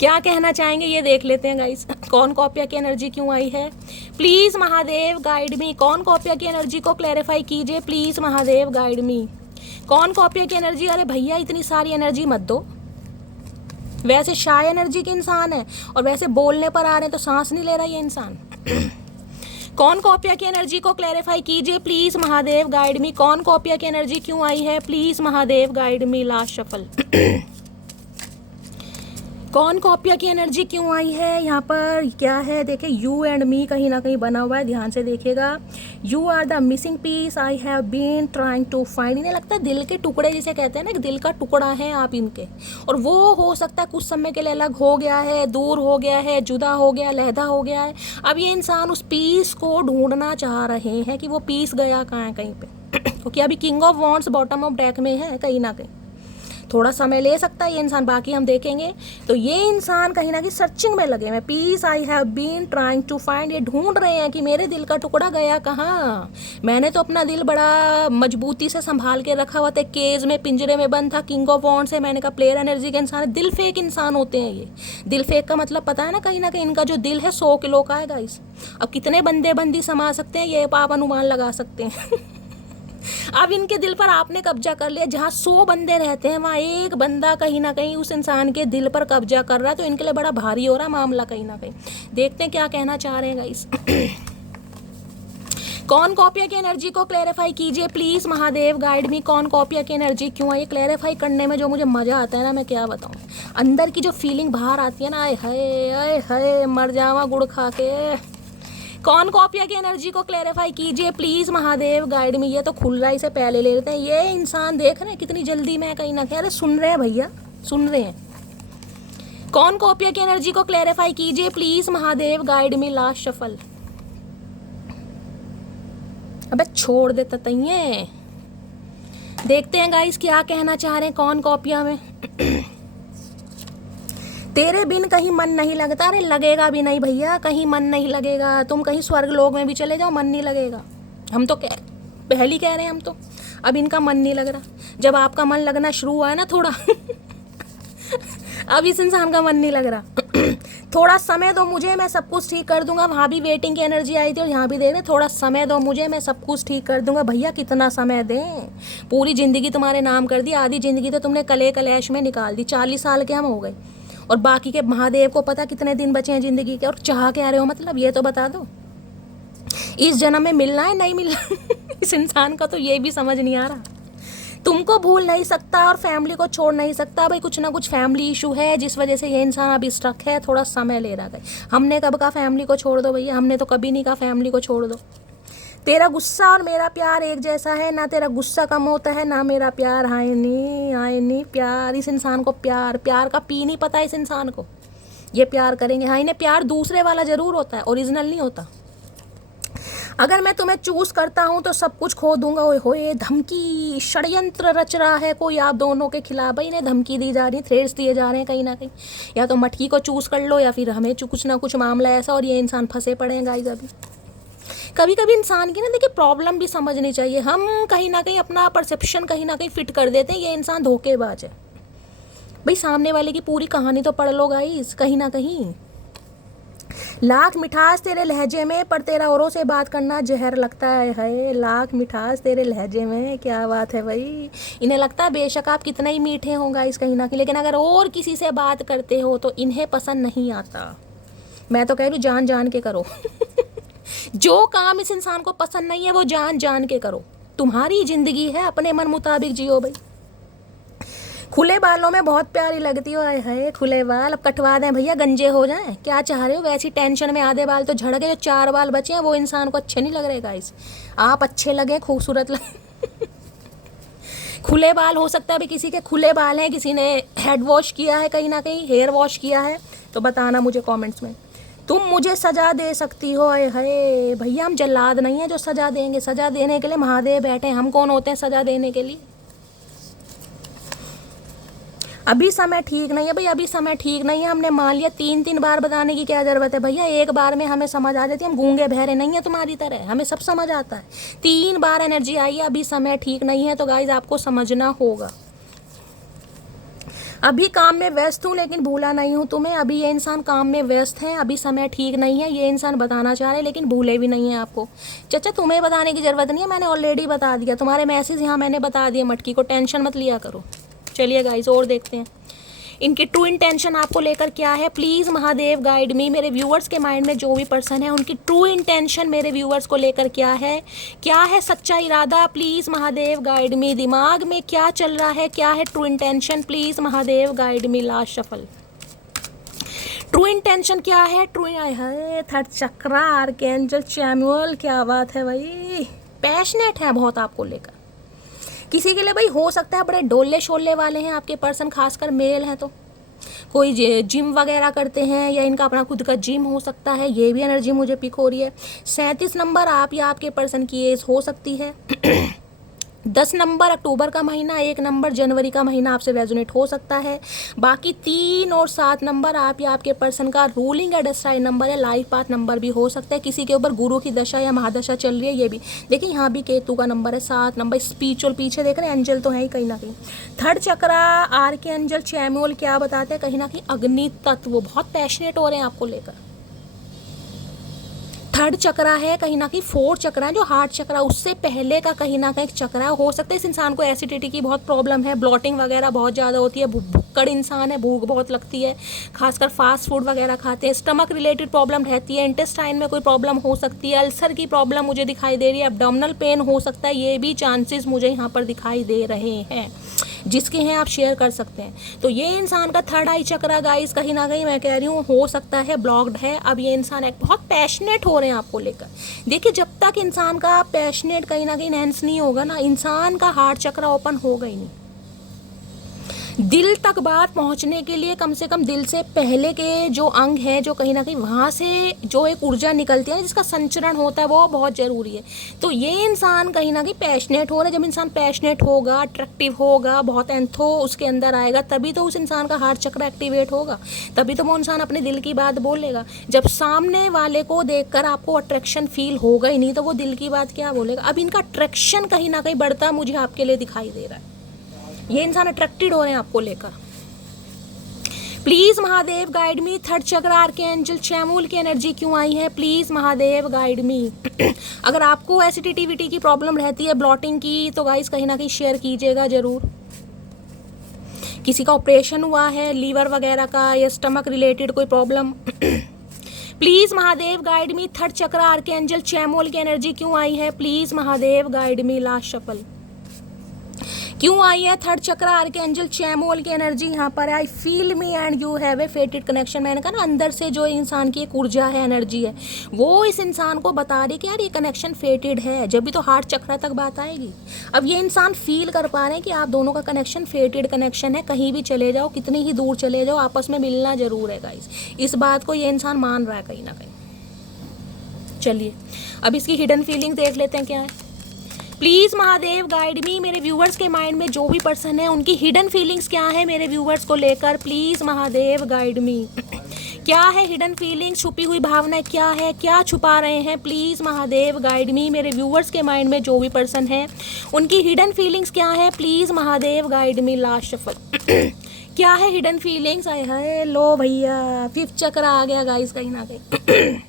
क्या कहना चाहेंगे ये देख लेते हैं गाइस। कौन कॉपिया की एनर्जी क्यों आई है प्लीज महादेव, गाइड मी। कौन कॉपिया की एनर्जी को क्लैरिफाई कीजिए प्लीज महादेव, गाइड मी। कौन कॉपिया की एनर्जी, अरे भैया इतनी सारी एनर्जी मत दो। वैसे शाय एनर्जी के इंसान है और वैसे बोलने पर आ रहे हैं तो सांस नहीं ले रहा ये इंसान। कौन कॉपिया की एनर्जी को क्लैरिफाई कीजिए प्लीज महादेव, गाइड मी। कौन कॉपिया की एनर्जी क्यों आई है please Mahadev, guide me. Last shuffle. कौन कॉपिया की एनर्जी क्यों आई है यहाँ पर, क्या है देखे, यू एंड मी कहीं ना कहीं बना हुआ है, ध्यान से देखिएगा। You are the missing piece I have been trying to find. इन्हें लगता है दिल के टुकड़े जिसे कहते हैं ना, दिल का टुकड़ा है आप इनके, और वो हो सकता है कुछ समय के लिए अलग हो गया है, दूर हो गया है, जुदा हो गया, लहदा हो गया है। अब ये इंसान उस पीस को ढूंढना चाह रहे हैं कि वो पीस गया कहाँ है कहीं पे क्योंकि अभी king of wands bottom of deck में है, कहीं ना कहीं थोड़ा समय ले सकता है ये इंसान, बाकी हम देखेंगे। तो ये इंसान कहीं ना कहीं सर्चिंग में लगे हुए, piece I have been trying to find, ये ढूंढ रहे हैं कि मेरे दिल का टुकड़ा गया कहाँ। मैंने तो अपना दिल बड़ा मजबूती से संभाल के रखा हुआ था, केज में पिंजरे में बंद था, किंग ऑफ वॉन्ड्स है, मैंने कहा प्लेयर एनर्जी के इंसान, दिल फेक इंसान होते हैं ये। दिल फेक का मतलब पता है ना, कहीं ना कहीं इनका जो दिल है 100 किलो का है गाइस। अब कितने बंदे बंदी समा सकते हैं ये आप अनुमान लगा सकते हैं अब इनके दिल पर आपने कब्जा कर लिया, जहाँ 100 बंदे रहते हैं वहाँ एक बंदा कहीं ना कहीं उस इंसान के दिल पर कब्जा कर रहा है, तो इनके लिए बड़ा भारी हो रहा है मामला कहीं ना कहीं। देखते हैं क्या कहना चाह रहे हैं गाइस कौन कॉपिया की एनर्जी को क्लैरिफाई कीजिए प्लीज, महादेव गाइड मी। कौन कॉपिया की एनर्जी क्यों आई, क्लैरिफाई करने में जो मुझे मजा आता है ना, मैं क्या बताऊं, अंदर की जो फीलिंग बाहर आती है ना, आए हाय मर जावा गुड़ खा के। कौन कॉपिया की एनर्जी को क्लैरिफाई कीजिए प्लीज, महादेव गाइड में। ये तो खुल रहा है, इसे पहले ले लेते हैं। ये इंसान देख रहे हैं कितनी जल्दी में कहीं ना कहीं, अरे सुन रहे हैं भैया, सुन रहे हैं। कौन कॉपिया की एनर्जी को क्लैरिफाई कीजिए प्लीज, महादेव गाइड में। लास्ट शफल, अबे छोड़ देता तइये। देखते हैं गाइस क्या कहना चाह रहे हैं कौन कॉपिया में तेरे बिन कहीं मन नहीं लगता, अरे लगेगा भी नहीं भैया, कहीं मन नहीं लगेगा। तुम कहीं स्वर्ग लोक में भी चले जाओ, मन नहीं लगेगा। हम तो पहली कह रहे हैं हम तो, अब इनका मन नहीं लग रहा। जब आपका मन लगना शुरू हुआ है ना थोड़ा अब इस इंसान का मन नहीं लग रहा थोड़ा समय दो मुझे, मैं सब कुछ ठीक कर दूंगा। वहाँ भी वेटिंग की एनर्जी आई थी और यहाँ भी दे रहे, थोड़ा समय दो मुझे, मैं सब कुछ ठीक कर दूंगा। भैया कितना समय दें, पूरी ज़िंदगी तुम्हारे नाम कर दी, आधी ज़िंदगी तो तुमने कले कलैश में निकाल दी। 40 साल के हम हो गए, और बाकी के महादेव को पता कितने दिन बचे हैं ज़िंदगी के। और चाह क्या रहे हो मतलब, ये तो बता दो, इस जन्म में मिलना है नहीं मिलना इस इंसान का तो ये भी समझ नहीं आ रहा। तुमको भूल नहीं सकता और फैमिली को छोड़ नहीं सकता। भाई कुछ ना कुछ फैमिली इशू है जिस वजह से ये इंसान अभी स्ट्रक है, थोड़ा समय ले रहा है। हमने कब कहा फैमिली को छोड़ दो भैया, हमने तो कभी नहीं कहा फैमिली को छोड़ दो। तेरा गुस्सा और मेरा प्यार एक जैसा है, ना तेरा गुस्सा कम होता है ना मेरा प्यार। हाय नहीं प्यार, इस इंसान को प्यार का पी नहीं पता इस इंसान को। ये प्यार करेंगे, हाँ इन्हें प्यार दूसरे वाला जरूर होता है, ओरिजिनल नहीं होता। अगर मैं तुम्हें चूज करता हूँ तो सब कुछ खो दूंगा। ओए होए, धमकी, षड्यंत्र रच रहा है कोई आप दोनों के खिलाफ। भाई इन्हें धमकी दी जा रही है, थ्रेड्स दिए जा रहे हैं कहीं ना कहीं, या तो मटकी को चूज कर लो या फिर हमें कुछ ना कुछ मामला ऐसा, और ये इंसान फंसे पड़े हैं गाइस। अभी कभी कभी इंसान की ना देखिए प्रॉब्लम भी समझनी चाहिए। हम कहीं ना कहीं अपना परसेप्शन कहीं ना कहीं फिट कर देते हैं, ये इंसान धोखेबाज है। भाई सामने वाले की पूरी कहानी तो पढ़ लो गाइस कहीं ना कहीं। लाख मिठास तेरे लहजे में, पर तेरा औरों से बात करना जहर लगता है। लाख मिठास तेरे लहजे में, क्या बात है भाई। इन्हें लगता है बेशक आप कितना ही मीठे हो गाइस कहीं ना कहीं, लेकिन अगर और किसी से बात करते हो तो इन्हें पसंद नहीं आता। मैं तो कह रही हूँ जान जान के करो जो काम इस इंसान को पसंद नहीं है वो जान जान के करो। तुम्हारी जिंदगी है, अपने मन मुताबिक जियो भाई। खुले बालों में बहुत प्यारी लगती हो, आए हाय खुले बाल। अब कटवा दें भैया, गंजे हो जाएं, क्या चाह रहे हो। वैसी टेंशन में आधे बाल तो झड़ गए, जो 4 बाल बचे हैं वो इंसान को अच्छे नहीं लग रहे गाइस। आप अच्छे लगे, खूबसूरत लगे खुले बाल हो सकता है अभी किसी के खुले बाल हैं, किसी ने हेड वॉश किया है, कहीं ना कहीं हेयर वॉश किया है, तो बताना मुझे कॉमेंट्स में। तुम मुझे सजा दे सकती हो, आए हाय भैया हम जल्लाद नहीं है जो सजा देंगे। सजा देने के लिए महादेव बैठे हैं, हम कौन होते हैं सजा देने के लिए। अभी समय ठीक नहीं है भाई, अभी समय ठीक नहीं है। हमने मान लिया, 3 बार बताने की क्या ज़रूरत है भैया, एक बार में हमें समझ आ जाती है। हम गूंगे बहरे नहीं है तुम्हारी तरह, हमें सब समझ आता है। 3 बार एनर्जी आई है, अभी समय ठीक नहीं है, तो गाइज आपको समझना होगा। अभी काम में व्यस्त हूँ लेकिन भूला नहीं हूँ तुम्हें। अभी ये इंसान काम में व्यस्त है, अभी समय ठीक नहीं है, ये इंसान बताना चाह रहे लेकिन भूले भी नहीं है आपको। चाचा तुम्हें बताने की ज़रूरत नहीं है, मैंने ऑलरेडी बता दिया। तुम्हारे मैसेज यहाँ मैंने बता दिया, मटकी को टेंशन मत लिया करो। चलिए गाइस और देखते हैं इनकी ट्रू इंटेंशन आपको लेकर क्या है। प्लीज़ महादेव गाइड मी। मेरे व्यूअर्स के माइंड में जो भी पर्सन है उनकी ट्रू इंटेंशन मेरे व्यूअर्स को लेकर क्या है सच्चा इरादा। प्लीज़ महादेव गाइड मी। दिमाग में क्या चल रहा है, क्या है true intention, please Mahadev guide me. Last shuffle, true intention क्या है? ट्रू है थर्ड चक्रा आर्कएंजल चैमुअल। क्या बात है भाई, पैशनेट है बहुत आपको लेकर। किसी के लिए भाई हो सकता है बड़े डोले शोले वाले हैं आपके पर्सन, खासकर मेल हैं तो कोई जिम वगैरह करते हैं या इनका अपना खुद का जिम हो सकता है, ये भी एनर्जी मुझे पिक हो रही है। 37 नंबर आप या आपके पर्सन की एज हो सकती है। 10 नंबर अक्टूबर का महीना, 1 नंबर जनवरी का महीना आपसे रेजोनेट हो सकता है। बाकी 3 और 7 नंबर आप या आपके पर्सन का रूलिंग या डेस्टाइन नंबर है, लाइफ पाथ नंबर भी हो सकता है। किसी के ऊपर गुरु की दशा या महादशा चल रही है, ये भी देखिए। यहाँ भी केतु का नंबर है 7 नंबर। स्पिरिचुअल पीछे देख रहे हैं, एंजल तो है ही कहीं ना कहीं। थर्ड चक्रा आर्कएंजल चैमुअल क्या बताते हैं? कहीं ना कहीं अग्नि तत्व, बहुत पैशनेट हो रहे हैं आपको लेकर। थर्ड चक्रा है कहीं ना कहीं, फोर्थ चक्रा है जो हार्ट चक्रा, उससे पहले का कहीं ना कहीं चक्रा हो सकता है। इस इंसान को एसिडिटी की बहुत प्रॉब्लम है, ब्लॉटिंग वगैरह बहुत ज़्यादा होती है, भुक्कड़ इंसान है, भूख बहुत लगती है, खासकर फास्ट फूड वगैरह खाते हैं। स्टमक रिलेटेड प्रॉब्लम रहती है, इंटेस्टाइन में कोई प्रॉब्लम हो सकती है, अल्सर की प्रॉब्लम मुझे दिखाई दे रही है, एब्डोमिनल पेन हो सकता है, ये भी चांसेस मुझे यहाँ पर दिखाई दे रहे हैं। जिसके हैं आप शेयर कर सकते हैं। तो ये इंसान का थर्ड आई चक्रा गाइस कहीं ना कहीं मैं कह रही हूँ हो सकता है ब्लॉक्ड है। अब ये इंसान एक बहुत पैशनेट हो रहे हैं आपको लेकर। देखिए जब तक इंसान का पैशनेट कहीं ना कहीं एनहांस नहीं होगा ना, इंसान का हार्ट चक्रा ओपन होगा ही नहीं। दिल तक बात पहुंचने के लिए कम से कम दिल से पहले के जो अंग है, जो कहीं ना कहीं वहाँ से जो एक ऊर्जा निकलती है जिसका संचरण होता है, वो बहुत ज़रूरी है। तो ये इंसान कहीं ना कहीं पैशनेट हो रहा है। जब इंसान पैशनेट होगा, अट्रैक्टिव होगा, बहुत एंथो उसके अंदर आएगा, तभी तो उस इंसान का हार्ट चक्र एक्टिवेट होगा, तभी तो वो इंसान अपने दिल की बात बोलेगा। जब सामने वाले को देखकर आपको अट्रैक्शन फील होगा ही नहीं, तो वो दिल की बात क्या बोलेगा? अब इनका अट्रैक्शन कहीं ना कहीं बढ़ता मुझे आपके लिए दिखाई दे रहा है। ये इंसान अट्रैक्टेड हो रहे हैं आपको लेकर। Please Mahadev guide me, third चक्र आर्कएंजल चैमुअल की एनर्जी क्यों आई है? प्लीज महादेव गाइड मी। अगर आपको एसिडिटी की प्रॉब्लम रहती है, ब्लॉटिंग की, तो गाइस कहीं ना कहीं शेयर कीजिएगा जरूर। किसी का ऑपरेशन हुआ है लीवर वगैरह का या स्टमक रिलेटेड कोई problem, please Mahadev guide me. Third चक्र आर्कएंजल चैमुअल की एनर्जी क्यों आई है? Please Mahadev guide me. Last shuffle क्यों आई है? थर्ड चक्र आर्कएंजल चैमुअल की एनर्जी यहाँ पर है। I feel me and you have a फेटेड connection. मैंने कहा ना, अंदर से जो इंसान की एक ऊर्जा है, एनर्जी है, वो इस इंसान को बता रही कि यार ये कनेक्शन फेटेड है। जब भी तो हार्ट चक्र तक बात आएगी। अब ये इंसान फील कर पा रहे हैं कि आप दोनों का कनेक्शन फेटेड कनेक्शन है। कहीं भी चले जाओ, कितनी ही दूर चले जाओ, आपस में मिलना जरूर है गाइस। इस बात को ये इंसान मान रहा है कहीं ना कहीं। चलिए अब इसकी हिडन फीलिंग देख लेते हैं क्या है। प्लीज महादेव गाइड मी। मेरे व्यूवर्स के माइंड में जो भी पर्सन है, उनकी हिडन फीलिंग्स क्या है मेरे व्यूवर्स को लेकर? प्लीज महादेव गाइड मी। क्या है हिडन फीलिंग्स? छुपी हुई भावनाएं क्या है? क्या छुपा रहे हैं? प्लीज महादेव गाइड मी। मेरे व्यूवर्स के माइंड में जो भी पर्सन है, उनकी हिडन फीलिंग्स क्या है? Please Mahadev guide me. Last shuffle क्या है हिडन फीलिंग्स? आए हाय, लो भैया फिफ्थ चक्र आ गया गाइस कहीं ना कहीं।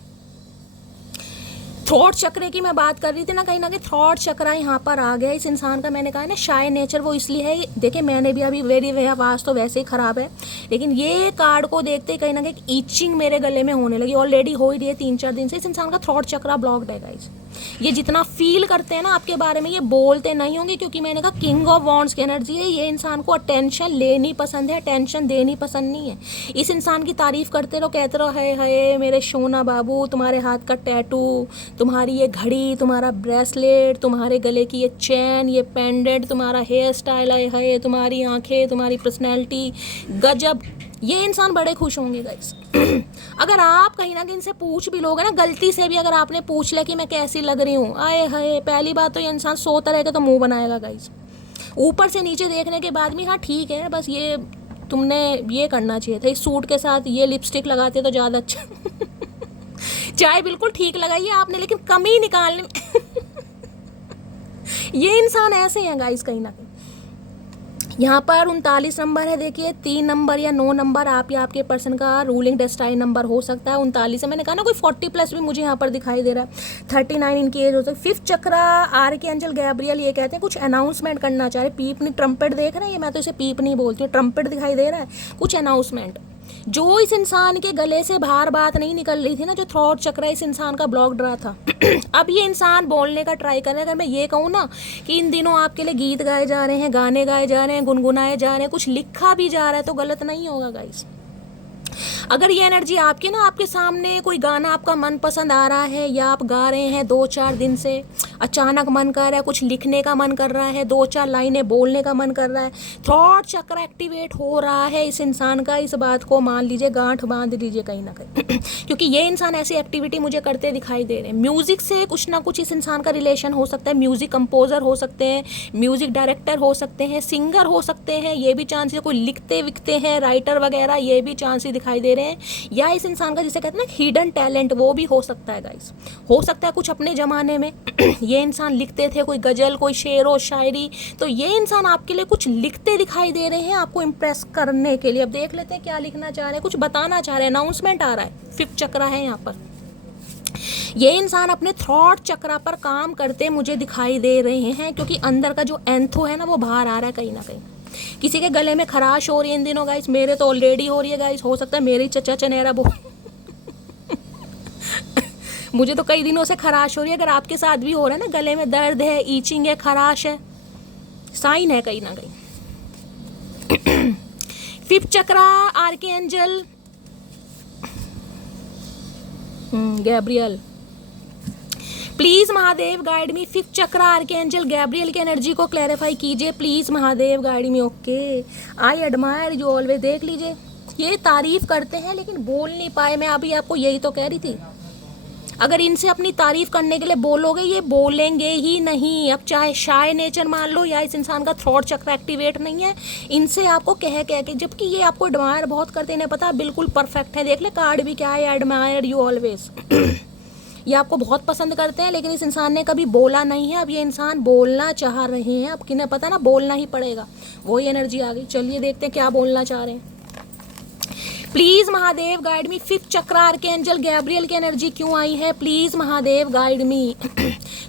थ्रॉट चक्र की मैं बात कर रही थी ना, कहीं ना कहीं थ्रॉट चक्र यहाँ पर आ गया। इस इंसान का मैंने कहा है ना शाय नेचर, वो इसलिए है, देखिए मैंने भी अभी वेरी वे आवाज़ तो वैसे ही ख़राब है, लेकिन ये कार्ड को देखते ही कहीं ना कहीं ईचिंग मेरे गले में होने लगी। ऑलरेडी हो ही रही है 3-4 दिन से। इस इंसान का थ्रॉट चक्र ब्लॉक्ड है गाइस। ये जितना फील करते हैं ना आपके बारे में, ये बोलते नहीं होंगे, क्योंकि मैंने कहा किंग ऑफ वॉन्ड्स की एनर्जी है। ये इंसान को अटेंशन लेनी पसंद है, अटेंशन देनी पसंद नहीं है। इस इंसान की तारीफ करते रहो, कहते रहो है हाय मेरे सोना बाबू, तुम्हारे हाथ का टैटू, तुम्हारी ये घड़ी, तुम्हारा ब्रेसलेट, तुम्हारे गले की ये चैन, ये पेंडेंट, तुम्हारा हेयर स्टाइल, है तुम्हारी आंखें, तुम्हारी पर्सनैलिटी गजब। ये इंसान बड़े खुश होंगे गाइस। अगर आप कहीं ना कहीं इनसे पूछ भी लोगे ना, गलती से भी अगर आपने पूछ लिया कि मैं कैसी लग रही हूँ, आए हाय, पहली बात तो ये इंसान 100 तरह का तो मुंह बनाएगा गाइस। ऊपर से नीचे देखने के बाद भी हाँ ठीक है, बस ये तुमने ये करना चाहिए था, इस सूट के साथ ये लिपस्टिक लगाते तो ज़्यादा अच्छा। चाय बिल्कुल ठीक लगाई है आपने, लेकिन कमी निकालने ये इंसान ऐसे हैं गाइस कहीं ना कहीं। यहाँ पर 39 नंबर है, देखिए 3 नंबर या 9 नंबर आप या आपके पर्सन का रूलिंग डेस्टाइन नंबर हो सकता है। 39 है, मैंने कहा ना कोई 40 प्लस भी मुझे यहाँ पर दिखाई दे रहा है। 39 इनकी एज हो सकती है। फिफ्थ चक्रा आर्कएंजल गैब्रियल ये कहते हैं कुछ अनाउंसमेंट करना चाह रहे। पीप नहीं, ट्रम्पेट देख रहे हैं, ये मैं तो इसे पीप नहीं बोलती हूँ, ट्रम्पेट दिखाई दे रहा है, कुछ अनाउंसमेंट। जो इस इंसान के गले से बाहर बात नहीं निकल रही थी ना, जो थ्रॉट चक्र इस इंसान का ब्लॉक्ड रहा था, अब ये इंसान बोलने का ट्राई कर रहा है। अगर मैं ये कहूँ ना कि इन दिनों आपके लिए गीत गाए जा रहे हैं, गाने गाए जा रहे हैं, गुनगुनाए जा रहे हैं, कुछ लिखा भी जा रहा है, तो गलत नहीं होगा गाइस। अगर ये एनर्जी आपकी ना, आपके सामने कोई गाना आपका मन पसंद आ रहा है या आप गा रहे हैं 2-4 दिन से, अचानक मन कर रहा है कुछ लिखने का, मन कर रहा है 2-4 लाइनें बोलने का मन कर रहा है, थॉट चक्र एक्टिवेट हो रहा है इस इंसान का, इस बात को मान लीजिए, गांठ बांध लीजिए कहीं ना कहीं क्योंकि ये इंसान ऐसी एक्टिविटी मुझे करते दिखाई दे रहे हैं। म्यूजिक से कुछ ना कुछ इस इंसान का रिलेशन हो सकता है, म्यूजिक कंपोजर हो सकते हैं, म्यूजिक डायरेक्टर हो सकते हैं, सिंगर हो सकते हैं, ये भी चांसेस, कोई लिखते विकते हैं, राइटर वगैरह, ये भी चांसेस दिखाई दे रहे हैं। या इस इंसान का जिसे कहते हैं ना हिडन टैलेंट, वो भी हो सकता है गाइस। हो सकता है कुछ अपने ज़माने में ये इंसान लिखते थे, कोई गज़ल, कोई शेर व शायरी, तो ये इंसान आपके लिए कुछ लिखते दिखाई दे रहे हैं आपको इम्प्रेस करने के लिए। अब देख लेते हैं क्या लिखना चाह रहे हैं, कुछ बताना चाह रहे हैं, अनाउंसमेंट आ रहा है, 5th चक्र है यहाँ पर। ये इंसान अपने थॉट चक्र पर काम करते मुझे दिखाई दे रहे हैं, क्योंकि अंदर का जो एंथो है ना वो बाहर आ रहा है कहीं ना कहीं। किसी के गले में खराश हो रही है इन दिनों गाइस, मेरे तो ऑलरेडी हो रही है गाइस, हो सकता है मेरी चचा चनेरा मुझे तो कई दिनों से खराश हो रही है। अगर आपके साथ भी हो रहा है ना, गले में दर्द है, ईचिंग है, खराश है, साइन है कहीं ना कहीं। 5th चक्र archangel Gabriel, please Mahadev guide me. 5th चक्र आर्कएंजल गैब्रियल की एनर्जी को क्लैरिफाई कीजिए please Mahadev guide me. Okay, I admire you always. देख लीजिए, ये तारीफ करते हैं लेकिन बोल नहीं पाए। मैं अभी आपको यही तो कह रही थी, अगर इनसे अपनी तारीफ करने के लिए बोलोगे ये बोलेंगे ही नहीं। अब चाहे शाय नेचर मान लो या इस इंसान का थॉट चक्र एक्टिवेट नहीं है, इनसे आपको कह के, जबकि ये आपको एडमायर बहुत करते हैं, इन्हें पता बिल्कुल परफेक्ट है। देख ले कार्ड भी क्या है, एडमायर यू ऑलवेज। ये आपको बहुत पसंद करते हैं लेकिन इस इंसान ने कभी बोला नहीं है। अब ये इंसान बोलना चाह रहे हैं, अब किन्हें पता ना, बोलना ही पड़ेगा। वही एनर्जी आ गई। चलिए देखते हैं क्या बोलना चाह रहे हैं। Please Mahadev guide me. 5th चक्र आर्कएंजल गैब्रियल की एनर्जी क्यों आई है, प्लीज महादेव गाइड मी।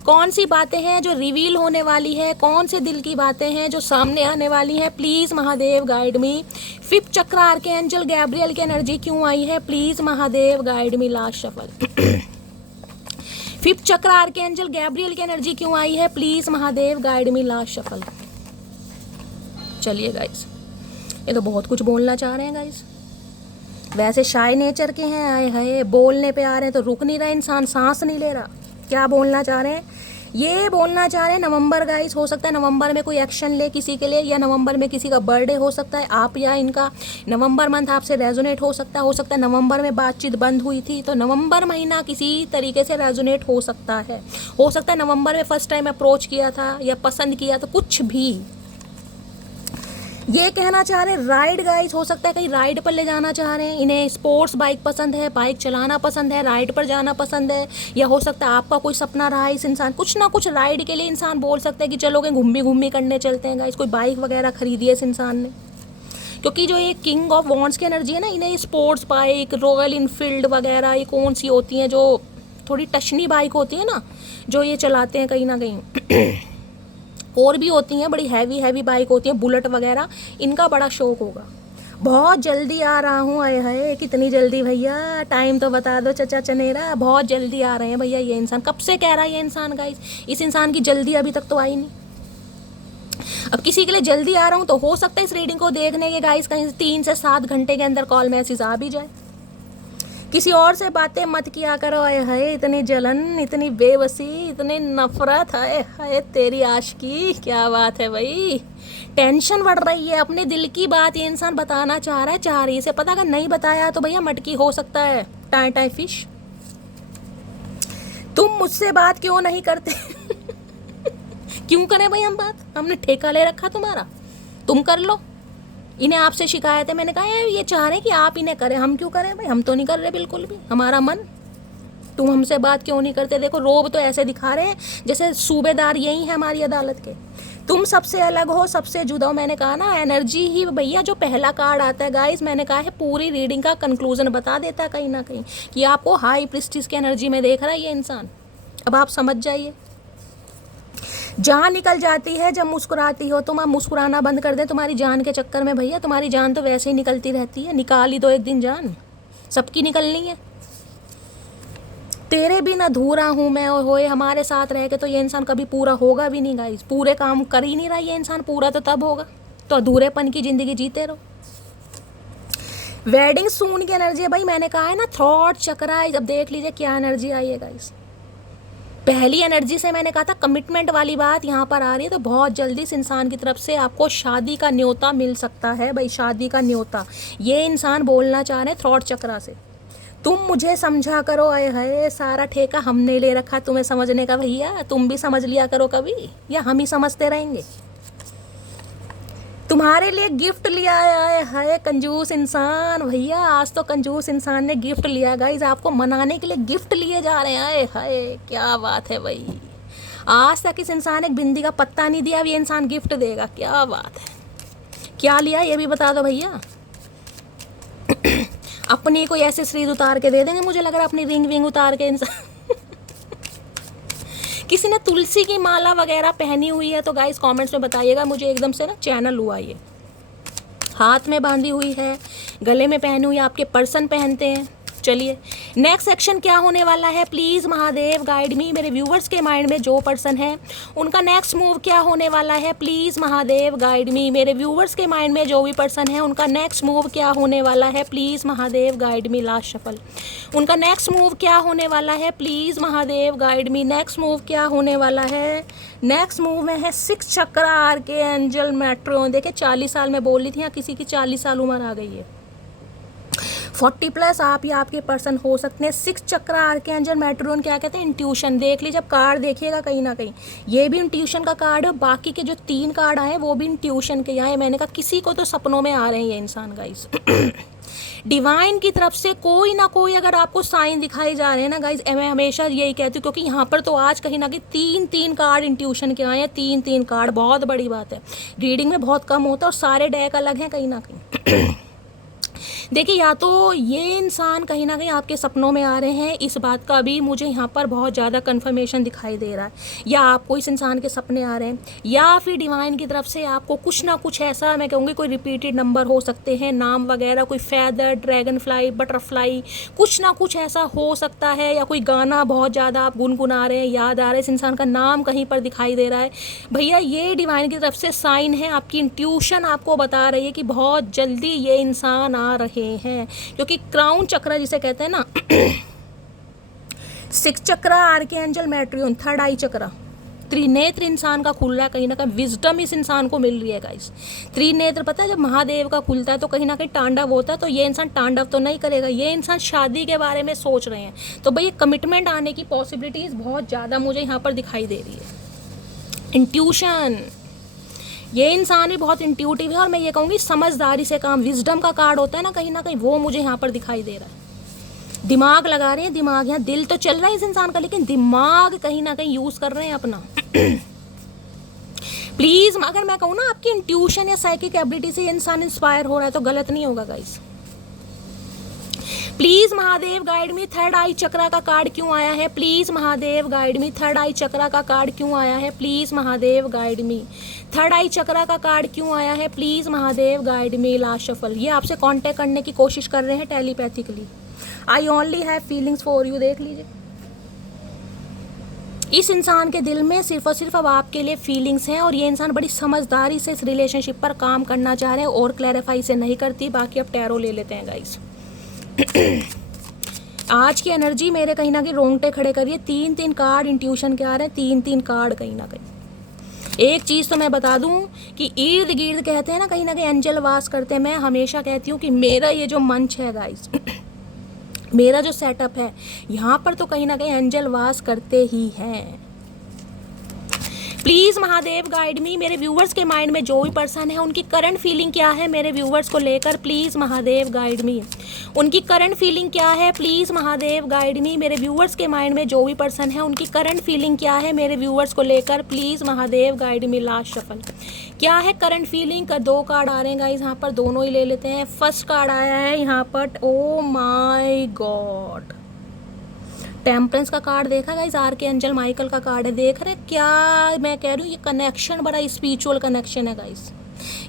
कौन सी बातें हैं जो रिवील होने वाली है, कौन से दिल की बातें हैं जो सामने आने वाली हैं, please Mahadev guide me. 5th चक्र आर्कएंजल गैब्रियल की एनर्जी क्यों आई है, please Mahadev guide me. Last shuffle. 5th चक्र आर्कएंजल गैब्रियल की एनर्जी क्यों आई है, please Mahadev guide me. Last shuffle. चलिए गाइस, ये तो बहुत कुछ बोलना चाह रहे हैं गाइस। वैसे शाय नेचर के हैं, आए हाय बोलने पे आ रहे हैं तो रुक नहीं रहा इंसान, सांस नहीं ले रहा। क्या बोलना चाह रहे हैं, ये बोलना चाह रहे हैं नवंबर गाइस। हो सकता है नवंबर में कोई एक्शन ले किसी के लिए, या नवंबर में किसी का बर्थडे हो सकता है, आप या इनका नवंबर मंथ आपसे रेजोनेट हो सकता है। हो सकता है नवंबर में बातचीत बंद हुई थी तो नवंबर महीना किसी तरीके से रेजोनेट हो सकता है। हो सकता है नवंबर में फर्स्ट टाइम अप्रोच किया था या पसंद किया, तो कुछ भी ये कहना चाह रहे हैं। राइड गाइस, हो सकता है कहीं राइड पर ले जाना चाह रहे हैं। इन्हें स्पोर्ट्स बाइक पसंद है, बाइक चलाना पसंद है, राइड पर जाना पसंद है। या हो सकता है आपका कोई सपना रहा है इस इंसान, कुछ ना कुछ राइड के लिए इंसान बोल सकता है कि चलोगे घूमी घूमी करने चलते हैं गाइस। कोई बाइक वगैरह खरीदी है इस इंसान ने, क्योंकि जो ये किंग ऑफ वॉन्ड्स की एनर्जी है ना, इन्हें स्पोर्ट्स बाइक, रॉयल इनफील्ड वगैरह, ये कौन सी होती हैं जो थोड़ी टशनी बाइक होती है ना, जो ये चलाते हैं कहीं ना कहीं और भी होती हैं बड़ी हैवी बाइक होती हैं, बुलेट वगैरह, इनका बड़ा शौक होगा। बहुत जल्दी आ रहा हूँ, आए हाय कितनी जल्दी भैया, टाइम तो बता दो चचा चनेरा। बहुत जल्दी आ रहे हैं भैया ये इंसान, कब से कह रहा है ये इंसान गाइस। इस इंसान की जल्दी अभी तक तो आई नहीं। अब किसी के लिए जल्दी आ रहा हूँ तो हो सकता है इस रीडिंग को देखने के गाइस कहीं 3 से 7 घंटे के अंदर कॉल मैसेज आ भी जाए। किसी और से बातें मत किया करो, आए हाय इतनी जलन, इतनी बेबसी, इतनी नफरत, आए हाय तेरी आशिकी। क्या बात है भाई, टेंशन बढ़ रही है। अपने दिल की बात ये इंसान बताना चाह रहा है, चाह रही से पता, अगर नहीं बताया तो भैया मटकी हो सकता है, टाई टाई फिश। तुम मुझसे बात क्यों नहीं करते क्यों करें भाई हम बात, हमने ठेका ले रखा तुम्हारा, तुम कर लो। इन्हें आपसे शिकायत है, मैंने कहा ये चाह रहे हैं कि आप इन्हें करें, हम क्यों करें भाई, हम तो नहीं कर रहे बिल्कुल भी, हमारा मन। तुम हमसे बात क्यों नहीं करते। देखो रोब तो ऐसे दिखा रहे हैं जैसे सूबेदार यही है हमारी अदालत के। तुम सबसे अलग हो, सबसे जुदा हो। मैंने कहा ना एनर्जी ही भैया, जो पहला कार्ड आता है गाइस, मैंने कहा है पूरी रीडिंग का कंक्लूजन बता देता है कहीं ना कहीं, कि आपको हाई प्रिस्टिस की एनर्जी में देख रहा है ये इंसान। अब आप समझ जाइए, जान निकल जाती है जब मुस्कुराती हो तुम। आप मुस्कुराना बंद कर दे तुम्हारी जान के चक्कर में भैया, तुम्हारी जान तो वैसे ही निकलती रहती है, निकाल ही दो एक दिन जान, सबकी निकलनी है। तेरे बिन अधूरा हूँ मैं, और होए हमारे साथ रह के तो ये इंसान कभी पूरा होगा भी नहीं गाइस। पूरे काम कर ही नहीं रहा ये इंसान, पूरा तो तब होगा, तो अधूरेपन की ज़िंदगी जीते रहो। वेडिंग सून की एनर्जी है भाई, मैंने कहा है ना थ्रॉट चक्रा। अब देख लीजिए क्या एनर्जी आई है गाइस। पहली एनर्जी से मैंने कहा था कमिटमेंट वाली बात यहाँ पर आ रही है, तो बहुत जल्दी इस इंसान की तरफ से आपको शादी का न्योता मिल सकता है भाई, शादी का न्योता। ये इंसान बोलना चाह रहे हैं थ्रॉट चक्रा से, तुम मुझे समझा करो। आए हाय, सारा ठेका हमने ले रखा तुम्हें समझने का भैया, तुम भी समझ लिया करो कभी, या हम ही समझते रहेंगे। तुम्हारे लिए गिफ्ट लिया है, हाय कंजूस इंसान भैया, आज तो कंजूस इंसान ने गिफ्ट लिया गाइज, आपको मनाने के लिए गिफ्ट लिए जा रहे हैं। हाय क्या बात है भाई, आज तक इस इंसान एक बिंदी का पत्ता नहीं दिया, अब ये इंसान गिफ्ट देगा, क्या बात है। क्या लिया ये भी बता दो भैया। अपनी कोई ऐसे श्रीज उतार के दे देंगे, मुझे लग रहा है अपनी रिंग विंग उतार के इंसान। किसी ने तुलसी की माला वगैरह पहनी हुई है तो गाइस कमेंट्स में बताइएगा, मुझे एकदम से ना चैनल हुआ ये। हाथ में बांधी हुई है, गले में पहनी हुई, आपके पर्सन पहनते हैं। चलिए नेक्स्ट सेक्शन क्या होने वाला है, प्लीज़ महादेव गाइड मी। मेरे व्यूवर्स के माइंड में जो पर्सन है उनका नेक्स्ट मूव क्या होने वाला है, प्लीज़ महादेव गाइड मी। मेरे व्यूवर्स के माइंड में जो भी पर्सन है उनका नेक्स्ट मूव क्या होने वाला है, please Mahadev guide me. Last shuffle, उनका नेक्स्ट मूव क्या होने वाला है, please Mahadev guide me. Next move क्या होने वाला है, नेक्स्ट मूव में है 6 चक्रा आर्के एंजल मैट्रियन। देखिए 40 साल में बोल रही थी, या किसी की 40 साल उम्र आ गई है, 40+ आप या आपके पर्सन हो सकते हैं। 6 चक्रा आर्कएंजल मैट्रियन क्या कहते हैं, इंट्यूशन। देख लीजिए, जब कार्ड देखिएगा कहीं ना कहीं ये भी इंट्यूशन का कार्ड है, बाकी के जो 3 कार्ड आए वो भी इंट्यूशन के आए। मैंने कहा किसी को तो सपनों में आ रहे हैं ये इंसान गाइस। डिवाइन की तरफ से कोई ना कोई अगर आपको साइन दिखाई जा रहे हैं ना गाइज, मैं हमेशा यही कहती हूँ, क्योंकि यहाँ पर तो आज कहीं ना कहीं 3 कार्ड इंट्यूशन के आए हैं, 3 कार्ड बहुत बड़ी बात है। रीडिंग में बहुत कम होता है और सारे डेक अलग हैं कहीं ना कहीं। देखिए या तो ये इंसान कहीं ना कहीं आपके सपनों में आ रहे हैं, इस बात का भी मुझे यहाँ पर बहुत ज़्यादा कन्फर्मेशन दिखाई दे रहा है, या आपको इस इंसान के सपने आ रहे हैं, या फिर डिवाइन की तरफ से आपको कुछ ना कुछ ऐसा, मैं कहूँगी कोई रिपीटेड नंबर हो सकते हैं, नाम वगैरह, कोई फैदर, ड्रैगन फ्लाई, बटरफ्लाई, कुछ ना कुछ ऐसा हो सकता है, या कोई गाना बहुत ज़्यादा आप गुनगुना रहे हैं, याद आ रहा है, इस इंसान का नाम कहीं पर दिखाई दे रहा है। भैया ये डिवाइन की तरफ से साइन है, आपकी इंट्यूशन आपको बता रही है कि बहुत जल्दी ये इंसान आ रहे हैं, क्योंकि क्राउन चक्र जिसे कहते हैं ना, 6 चक्रा आर्कएंजल मैट्रियन, 3rd आई चक्रा, त्रिनेत्र इंसान का खुल रहा है, कहीं ना कहीं विजडम इस इंसान को मिल रही है गाइस। त्रिनेत्र पता है जब महादेव का खुलता है तो कहीं ना कहीं तांडव होता है, तो ये इंसान तांडव तो नहीं करेगा, ये इंसान शादी के बारे में सोच रहे हैं, तो भाई कमिटमेंट आने की पॉसिबिलिटीज बहुत ज़्यादा मुझे यहाँ पर दिखाई दे रही है। इंट्यूशन, ये इंसान भी बहुत इंट्यूटिव है, और मैं ये कहूँगी समझदारी से काम, विजडम का कार्ड होता है ना कहीं वो मुझे यहाँ पर दिखाई दे रहा है। दिमाग लगा रहे हैं, दिमाग, यहाँ दिल तो चल रहा है इस इंसान का, लेकिन दिमाग कहीं ना कहीं यूज़ कर रहे हैं अपना। प्लीज़ अगर मैं कहूँ ना आपकी इंट्यूशन या साइकिक एबिलिटी से ये इंसान इंस्पायर हो रहा है तो गलत नहीं होगा guys. Please Mahadev guide me, 3rd आई चक्रा का कार्ड क्यों आया है, please Mahadev guide me. 3rd आई चक्रा का कार्ड क्यों आया है, please Mahadev guide me. 3rd आई चक्रा का कार्ड क्यों आया है, please Mahadev guide me. Last shuffle, ये आपसे कांटेक्ट करने की कोशिश कर रहे हैं telepathically. I only have feelings for you. देख लीजिए इस इंसान के दिल में सिर्फ और सिर्फ अब आपके लिए फीलिंग्स हैं, और ये इंसान बड़ी समझदारी से इस रिलेशनशिप पर काम करना चाह रहे हैं, और क्लैरिफाई से नहीं करती। बाकी अब टैरो ले लेते हैं गाइस। आज की एनर्जी मेरे कहीं ना कहीं रोंगटे खड़े करिए, 3 कार्ड इंट्यूशन के आ रहे हैं, 3 कार्ड कहीं ना कहीं। एक चीज़ तो मैं बता दूं कि इर्द गिर्द कहते हैं ना कहीं एंजल वास करते हैं। मैं हमेशा कहती हूँ कि मेरा ये जो मंच है गाइस, मेरा जो सेटअप है यहाँ पर तो कहीं ना कहीं एंजल वास करते ही हैं। प्लीज़ महादेव गाइड मी। मेरे व्यूवर्स के माइंड में जो भी पर्सन है उनकी करंट फीलिंग क्या है मेरे व्यूवर्स को लेकर, प्लीज़ महादेव गाइड मी। उनकी करंट फीलिंग क्या है, प्लीज़ महादेव गाइड मी। मेरे व्यूवर्स के माइंड में जो भी पर्सन है उनकी करंट फीलिंग क्या है मेरे व्यूवर्स को लेकर, please Mahadev guide me. Last shuffle, क्या है करंट फीलिंग का? 2 कार्ड आ रहे हैं गाइज, यहाँ पर दोनों ही ले लेते हैं। फर्स्ट कार्ड आया है यहाँ पर, ओ माय गॉड, टेम्परेंस का कार्ड देखा गाइज, आर्कएंजल माइकल का कार्ड है। देख रहे क्या मैं कह रही हूँ, ये कनेक्शन बड़ा स्पिरिचुअल कनेक्शन है गाइज।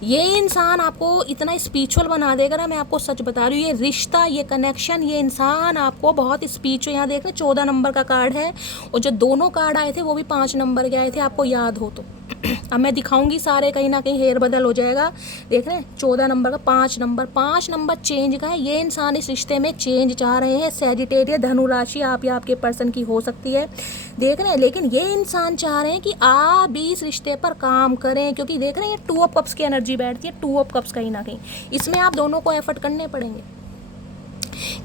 ये इंसान आपको इतना स्पिरिचुअल बना देगा ना, मैं आपको सच बता रही हूँ। ये रिश्ता, ये कनेक्शन, ये इंसान आपको बहुत स्पिरिचुअल, यहाँ देख रहे 14 नंबर का कार्ड है, और जो दोनों कार्ड आए थे वो भी 5 नंबर के आए थे, आपको याद हो तो। अब मैं दिखाऊंगी सारे, कहीं ना कहीं हेर बदल हो जाएगा। देख रहे हैं 14 नंबर का 5 नंबर चेंज का है। ये इंसान इस रिश्ते में चेंज चाह रहे हैं। सैजिटेरियस धनु राशि आप या आपके पर्सन की हो सकती है, देख रहे हैं। लेकिन ये इंसान चाह रहे हैं कि आप भी इस रिश्ते पर काम करें, क्योंकि देख रहे हैं ये 2 ऑफ कप्स की एनर्जी बैठती है। 2 ऑफ कप्स कहीं ना कहीं इसमें आप दोनों को एफर्ट करने पड़ेंगे।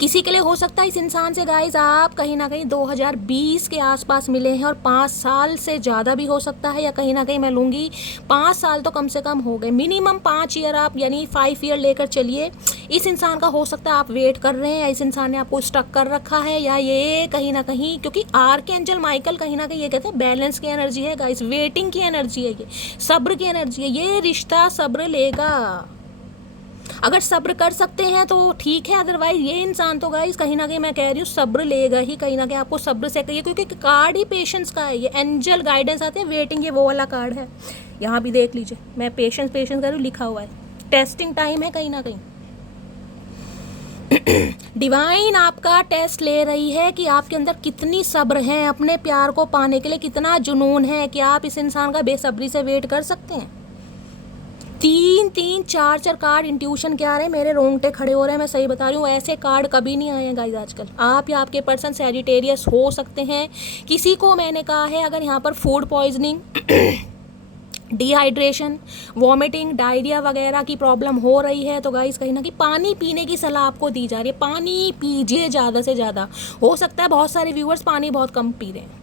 किसी के लिए हो सकता है इस इंसान से गाइस आप कहीं ना कहीं 2020 के आसपास मिले हैं और 5 साल से ज़्यादा भी हो सकता है, या कहीं ना कहीं मैं लूँगी 5 साल तो कम से कम हो गए, मिनिमम 5 ईयर आप यानी 5 ईयर लेकर चलिए। इस इंसान का हो सकता है आप वेट कर रहे हैं, या इस इंसान ने आपको स्टक कर रखा है, या ये कहीं ना कहीं, क्योंकि आर्कएंजल माइकल कहीं ना कहीं ये कहते हैं बैलेंस की एनर्जी है गाइस, वेटिंग की एनर्जी है, ये सब्र की एनर्जी है। ये रिश्ता सब्र लेगा, अगर सब्र कर सकते हैं तो ठीक है, अदरवाइज ये इंसान तो गाइस कहीं ना कहीं मैं कह रही हूँ सब्र लेगा ही, कहीं ना कहीं आपको सब्र से कहिए, क्योंकि कार्ड ही पेशेंस का है। ये एंजल गाइडेंस आते हैं, वेटिंग, ये वो वाला कार्ड है। यहाँ भी देख लीजिए, मैं पेशेंस कर रही हूँ, लिखा हुआ है, टेस्टिंग टाइम है कहीं ना कहीं। डिवाइन आपका टेस्ट ले रही है कि आपके अंदर कितनी सब्र है, अपने प्यार को पाने के लिए कितना जुनून है, कि आप इस इंसान का बेसब्री से वेट कर सकते हैं। 3 4 कार्ड इंट्यूशन क्या आ रहे हैं, मेरे रोंगटे खड़े हो रहे हैं, मैं सही बता रही हूँ। ऐसे कार्ड कभी नहीं आए हैं गाइस आजकल। आप या आपके पर्सन सैजिटेरियस हो सकते हैं। किसी को मैंने कहा है अगर यहाँ पर food poisoning dehydration, vomiting, diarrhoea वगैरह की प्रॉब्लम हो रही है तो गाइस कहीं ना कहीं पानी पीने की सलाह आपको दी जा रही है। पानी पीजिए ज़्यादा से ज़्यादा। हो सकता है बहुत सारे व्यूअर्स पानी बहुत कम पी रहे हैं।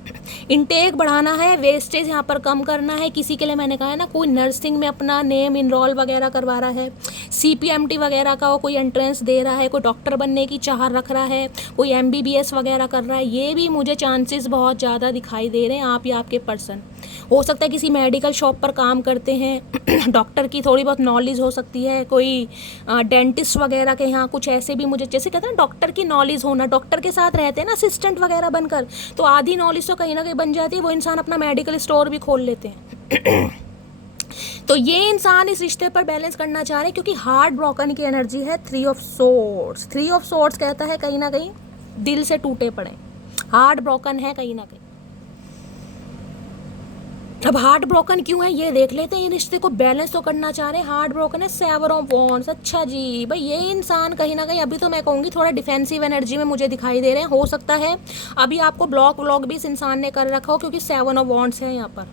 इनटेक बढ़ाना है, वेस्टेज यहाँ पर कम करना है। किसी के लिए मैंने कहा है ना, कोई नर्सिंग में अपना नेम इनरोल वगैरह करवा रहा है, CPMT वगैरह का कोई एंट्रेंस दे रहा है, कोई डॉक्टर बनने की चाह रख रहा है, कोई MBBS वगैरह कर रहा है, ये भी मुझे चांसेस बहुत ज़्यादा दिखाई दे रहे हैं। आप या आपके पर्सन हो सकता है किसी मेडिकल शॉप पर काम करते हैं, डॉक्टर की थोड़ी बहुत नॉलेज हो सकती है, कोई डेंटिस्ट वगैरह के यहाँ कुछ ऐसे भी, मुझे जैसे कहते हैं डॉक्टर की नॉलेज होना, डॉक्टर के साथ रहते हैं ना असिस्टेंट वगैरह बनकर, तो आधी नॉलेज तो कहीं ना कहीं बन जाती है। वो इंसान अपना मेडिकल स्टोर भी खोल लेते हैं। तो ये इंसान इस रिश्ते पर बैलेंस करना चाह रहे हैं, क्योंकि हार्ट ब्रोकन की एनर्जी है। 3 ऑफ सोर्ड्स, 3 ऑफ सोर्ड्स कहता है कहीं ना कहीं दिल से टूटे पड़े, हार्ट ब्रोकन है कहीं ना कहीं। अब हार्ट ब्रोकन क्यों है ये देख लेते हैं। ये रिश्ते को बैलेंस तो करना चाह रहे हैं, हार्ट ब्रोकन है। 7 ऑफ वॉन्ड्स, अच्छा जी भाई, ये इंसान कहीं ना कहीं अभी तो मैं कहूँगी थोड़ा डिफेंसिव एनर्जी में मुझे दिखाई दे रहे हैं। हो सकता है अभी आपको ब्लॉक भी इस इंसान ने कर रखा हो, क्योंकि 7 ऑफ वॉन्ड्स है यहाँ पर।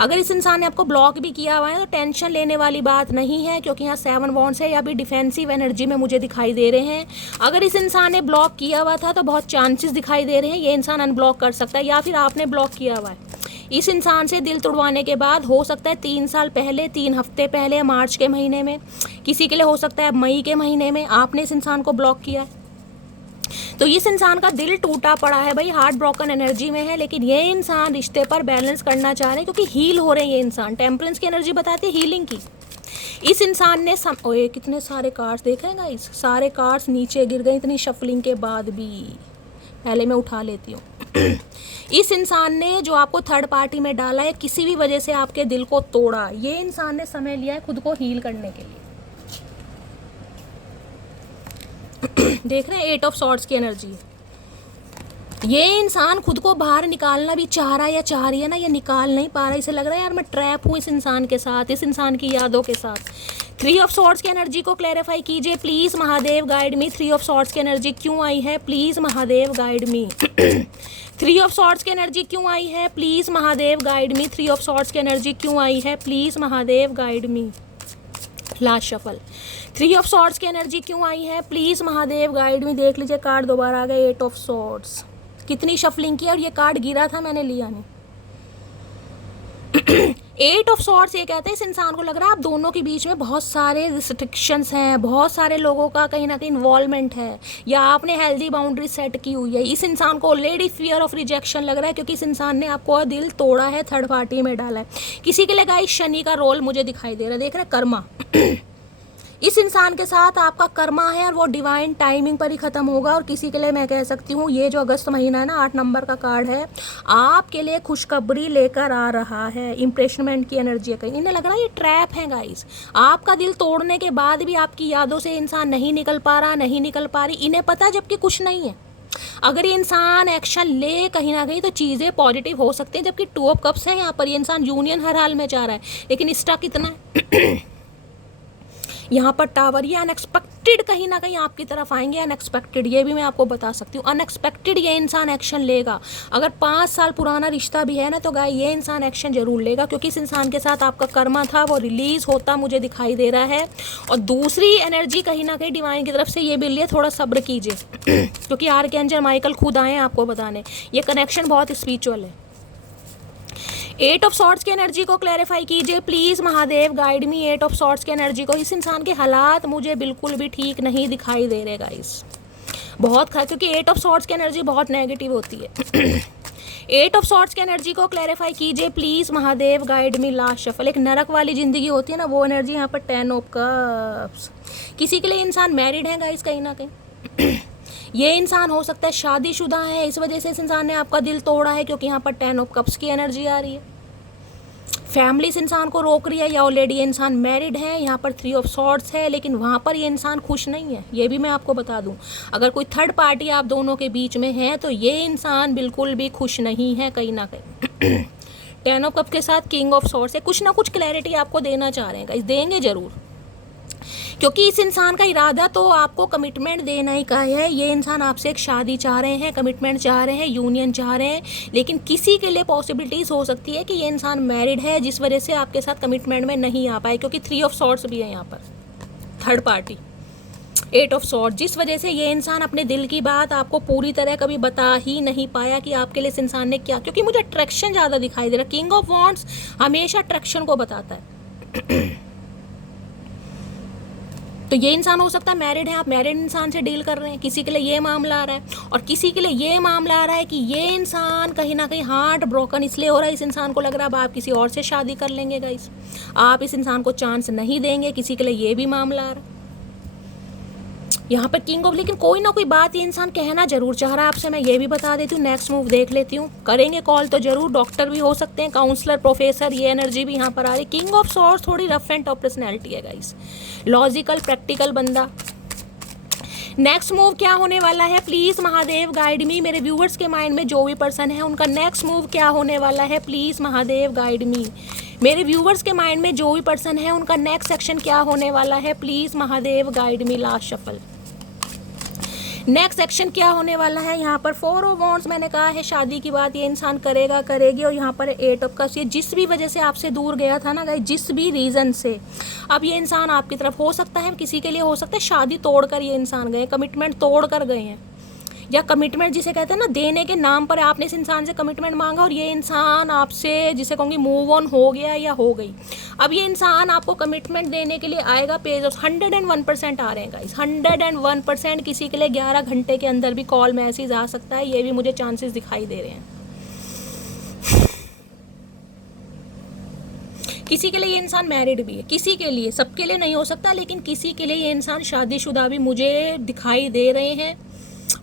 अगर इस इंसान ने आपको ब्लॉक भी किया हुआ है तो टेंशन लेने वाली बात नहीं है, क्योंकि यहाँ 7 वॉन्ड्स है, या भी डिफेंसिव एनर्जी में मुझे दिखाई दे रहे हैं। अगर इस इंसान ने ब्लॉक किया हुआ था तो बहुत चांसेस दिखाई दे रहे हैं ये इंसान अनब्लॉक कर सकता है, या फिर आपने ब्लॉक किया हुआ है। इस इंसान से दिल तुड़वाने के बाद हो सकता है 3 साल पहले, 3 हफ्ते पहले, मार्च के महीने में, किसी के लिए हो सकता है मई के महीने में आपने इस इंसान को ब्लॉक किया। तो इस इंसान का दिल टूटा पड़ा है भाई, हार्ट ब्रोकन एनर्जी में है। लेकिन ये इंसान रिश्ते पर बैलेंस करना चाह रहे हैं, क्योंकि हील हो रहे हैं। ये इंसान टेम्परेंस की एनर्जी बताती है हीलिंग की। इस इंसान ने ओए कितने सारे कार्ड्स देख रहे हैं गाइस, सारे कार्ड्स नीचे गिर गए इतनी शफलिंग के बाद भी। पहले मैं उठा लेती हूँ। इस इंसान ने जो आपको थर्ड पार्टी में डाला है, किसी भी वजह से आपके दिल को तोड़ा, ये इंसान ने समय लिया है खुद को हील करने के लिए। देख रहे हैं 8 ऑफ सॉर्ड्स की एनर्जी। ये इंसान खुद को बाहर निकालना भी चाह रहा है या चाह रही है ना, ये निकाल नहीं पा रहा। इसे लग रहा है यार मैं ट्रैप हूँ इस इंसान के साथ, इस इंसान की यादों के साथ। 3 ऑफ सॉर्ड्स की एनर्जी को क्लैरिफाई कीजिए please, Mahadev guide me. 3 of swords की एनर्जी क्यों आई है, please Mahadev guide me. 3 of swords की एनर्जी क्यों आई है, please Mahadev guide me. 3 of swords की एनर्जी क्यों आई है, please Mahadev guide me. Last shuffle. 3 of swords की एनर्जी क्यों आई है, प्लीज़ महादेव गाइड मी। देख लीजिए कार्ड दोबारा आ गए 8 ऑफ सॉर्ड्स। कितनी शफलिंग की, और ये कार्ड गिरा था मैंने लिया नहीं। 8 ऑफ सॉर्ड्स ये कहते हैं इस इंसान को लग रहा है आप दोनों के बीच में बहुत सारे रिस्ट्रिक्शंस हैं, बहुत सारे लोगों का कहीं ना कहीं इन्वॉल्वमेंट है, या आपने हेल्दी बाउंड्री सेट की हुई है। इस इंसान को ऑलरेडी फियर ऑफ रिजेक्शन लग रहा है, क्योंकि इस इंसान ने आपको दिल तोड़ा है, थर्ड पार्टी में डाला है। किसी के लिए गाइस शनि का रोल मुझे दिखाई दे रहा है, देख रहे हैं कर्मा। इस इंसान के साथ आपका कर्मा है और वो डिवाइन टाइमिंग पर ही ख़त्म होगा। और किसी के लिए मैं कह सकती हूँ ये जो अगस्त महीना है ना, 8 नंबर का कार्ड है, आपके लिए खुशखबरी लेकर आ रहा है। इम्प्रेशमेंट की एनर्जी है कहीं, इन्हें लग रहा है ये ट्रैप है गाइस। आपका दिल तोड़ने के बाद भी आपकी यादों से इंसान नहीं निकल पा रहा, नहीं निकल पा रही, इन्हें पता जबकि कुछ नहीं है। अगर ये इंसान एक्शन ले कहीं ना कहीं तो चीज़ें पॉजिटिव हो सकती हैं, जबकि 2 ऑफ कप्स है यहाँ पर। ये इंसान यूनियन हर हाल में चाह रहा है, लेकिन स्टक इतना है यहाँ पर टावर। ये अनएक्सपेक्टेड कहीं ना कहीं आपकी तरफ आएंगे, अनएक्सपेक्टेड, ये भी मैं आपको बता सकती हूँ। अनएक्सपेक्टेड ये इंसान एक्शन लेगा। अगर 5 साल पुराना रिश्ता भी है ना, तो गाय ये इंसान एक्शन जरूर लेगा, क्योंकि इस इंसान के साथ आपका कर्मा था वो रिलीज होता मुझे दिखाई दे रहा है। और दूसरी एनर्जी कहीं ना कहीं डिवाइन की तरफ से ये मिल रही है, थोड़ा सब्र कीजिए क्योंकि आर्कएंजल माइकल खुद आए हैं आपको बताने। ये कनेक्शन बहुत स्पिरिचुअल है। 8 ऑफ सॉर्ट्स की एनर्जी को क्लैरिफाई कीजिए please Mahadev, guide me 8 of swords की एनर्जी को। इस इंसान के हालात मुझे बिल्कुल भी ठीक नहीं दिखाई दे रहे गाइस, बहुत क्योंकि 8 ऑफ सॉर्ट्स की एनर्जी बहुत नेगेटिव होती है 8 ऑफ सॉर्ट्स की एनर्जी को क्लैरिफाई कीजिए please Mahadev, guide me last shuffle. एक नरक वाली ज़िंदगी होती है ना, वो एनर्जी यहाँ पर 10 ऑफ कप्स। किसी के लिए इंसान मैरिड है गाइस कहीं ना कहीं ये इंसान हो सकता है शादीशुदा है, इस वजह से इस इंसान ने आपका दिल तोड़ा है, क्योंकि यहाँ पर 10 ऑफ कप्स की एनर्जी आ रही है। फैमिली इस इंसान को रोक रही है, या ऑलरेडी ये इंसान मैरिड है। यहाँ पर 3 ऑफ सॉर्ड्स है, लेकिन वहाँ पर ये इंसान खुश नहीं है, ये भी मैं आपको बता दूँ। अगर कोई थर्ड पार्टी आप दोनों के बीच में है तो ये इंसान बिल्कुल भी खुश नहीं है कहीं ना कहीं 10 ऑफ कप के साथ किंग ऑफ सॉर्ड्स है। कुछ ना कुछ क्लैरिटी आपको देना चाह रहे हैं गाइस, देंगे ज़रूर, क्योंकि इस इंसान का इरादा तो आपको कमिटमेंट देना ही का है। ये इंसान आपसे एक शादी चाह रहे हैं, कमिटमेंट चाह रहे हैं, यूनियन चाह रहे हैं, लेकिन किसी के लिए पॉसिबिलिटीज़ हो सकती है कि ये इंसान मैरिड है, जिस वजह से आपके साथ कमिटमेंट में नहीं आ पाए, क्योंकि 3 ऑफ सॉर्ड्स भी है यहाँ पर, थर्ड पार्टी। 8 ऑफ सॉर्ड, जिस वजह से ये इंसान अपने दिल की बात आपको पूरी तरह कभी बता ही नहीं पाया कि आपके लिए इस इंसान ने क्या, क्योंकि मुझे अट्रैक्शन ज़्यादा दिखाई दे रहा है। किंग ऑफ वॉन्ड्स हमेशा अट्रैक्शन को बताता है तो ये इंसान हो सकता है मैरिड है, आप मैरिड इंसान से डील कर रहे हैं, किसी के लिए ये मामला आ रहा है, और किसी के लिए ये मामला आ रहा है कि ये इंसान कहीं ना कहीं हार्ट ब्रोकन इसलिए हो रहा है, इस इंसान को लग रहा है अब आप किसी और से शादी कर लेंगे गाइस, आप इस इंसान को चांस नहीं देंगे, किसी के लिए ये भी मामला आ रहा है यहाँ पर किंग ऑफ। लेकिन कोई ना कोई बात ये इंसान कहना जरूर चाह रहा है आपसे, मैं ये भी बता देती हूँ। नेक्स्ट मूव देख लेती हूँ, करेंगे कॉल तो जरूर, डॉक्टर भी हो सकते हैं, काउंसलर, प्रोफेसर, ये एनर्जी भी यहाँ पर आ रही। किंग ऑफ सॉर्ड्स थोड़ी रफ एंड टफ पर्सनैलिटी है गाइस, लॉजिकल प्रैक्टिकल बंदा। नेक्स्ट मूव क्या होने वाला है प्लीज़ महादेव, गाइड मी। मेरे व्यूवर्स के माइंड में जो भी पर्सन है उनका नेक्स्ट मूव क्या होने वाला है, प्लीज़ महादेव, गाइड मी। मेरे व्यूवर्स के माइंड में जो भी पर्सन है उनका नेक्स्ट एक्शन क्या होने वाला है, please Mahadev, guide me. Last shuffle, next action क्या होने वाला है। यहाँ पर 4 ऑफ वॉन्ड्स, मैंने कहा है शादी की बात ये इंसान करेगा, करेगी, और यहाँ पर 8 ऑफ कप्स, ये जिस भी वजह से आपसे दूर गया था ना गाइस, जिस भी रीज़न से, अब ये इंसान आपकी तरफ हो सकता है, किसी के लिए हो सकता है शादी तोड़कर ये इंसान गए, कमिटमेंट तोड़ कर गए हैं, या कमिटमेंट जिसे कहते हैं ना देने के नाम पर आपने इस इंसान से कमिटमेंट मांगा और ये इंसान आपसे जिसे कहूँगी मूव ऑन हो गया या हो गई। अब ये इंसान आपको कमिटमेंट देने के लिए आएगा। पेज ऑफ 101% आ रहे हैं गाइस, 101%। किसी के लिए 11 घंटे के अंदर भी कॉल मैसेज आ सकता है, ये भी मुझे चांसेस दिखाई दे रहे हैं। किसी के लिए ये इंसान मैरिड भी है, किसी के लिए, सबके लिए नहीं हो सकता, लेकिन किसी के लिए ये इंसान शादीशुदा भी मुझे दिखाई दे रहे हैं।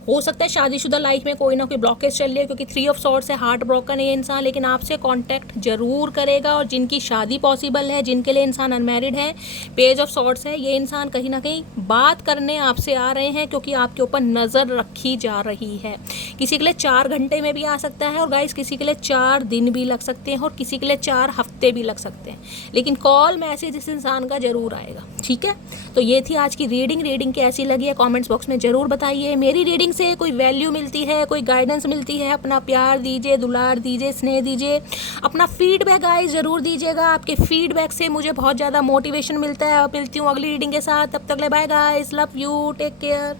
हो सकता है शादीशुदा लाइफ में कोई ना कोई ब्लॉकेज चल रही है, क्योंकि 3 ऑफ सॉर्ड्स है, हार्ट ब्रोकन है ये इंसान, लेकिन आपसे कांटेक्ट जरूर करेगा। और जिनकी शादी पॉसिबल है, जिनके लिए इंसान अनमैरिड है, पेज ऑफ सॉर्ड्स है, ये इंसान कहीं ना कहीं बात करने आपसे आ रहे हैं, क्योंकि आपके ऊपर नज़र रखी जा रही है। किसी के लिए 4 घंटे में भी आ सकता है, और गाइस किसी के लिए 4 दिन भी लग सकते हैं, और किसी के लिए 4 हफ्ते भी लग सकते हैं, लेकिन कॉल मैसेज इस इंसान का जरूर आएगा। ठीक है, तो ये थी आज की रीडिंग कैसी लगी है कमेंट्स बॉक्स में ज़रूर बताइए। मेरी रीडिंग से कोई वैल्यू मिलती है, कोई गाइडेंस मिलती है, अपना प्यार दीजिए, दुलार दीजिए, स्नेह दीजिए, अपना फीडबैक गाइस ज़रूर दीजिएगा। आपके फीडबैक से मुझे बहुत ज़्यादा मोटिवेशन मिलता है। मिलती हूँ अगली रीडिंग के साथ, तब तक ले bye guys, love you, take care.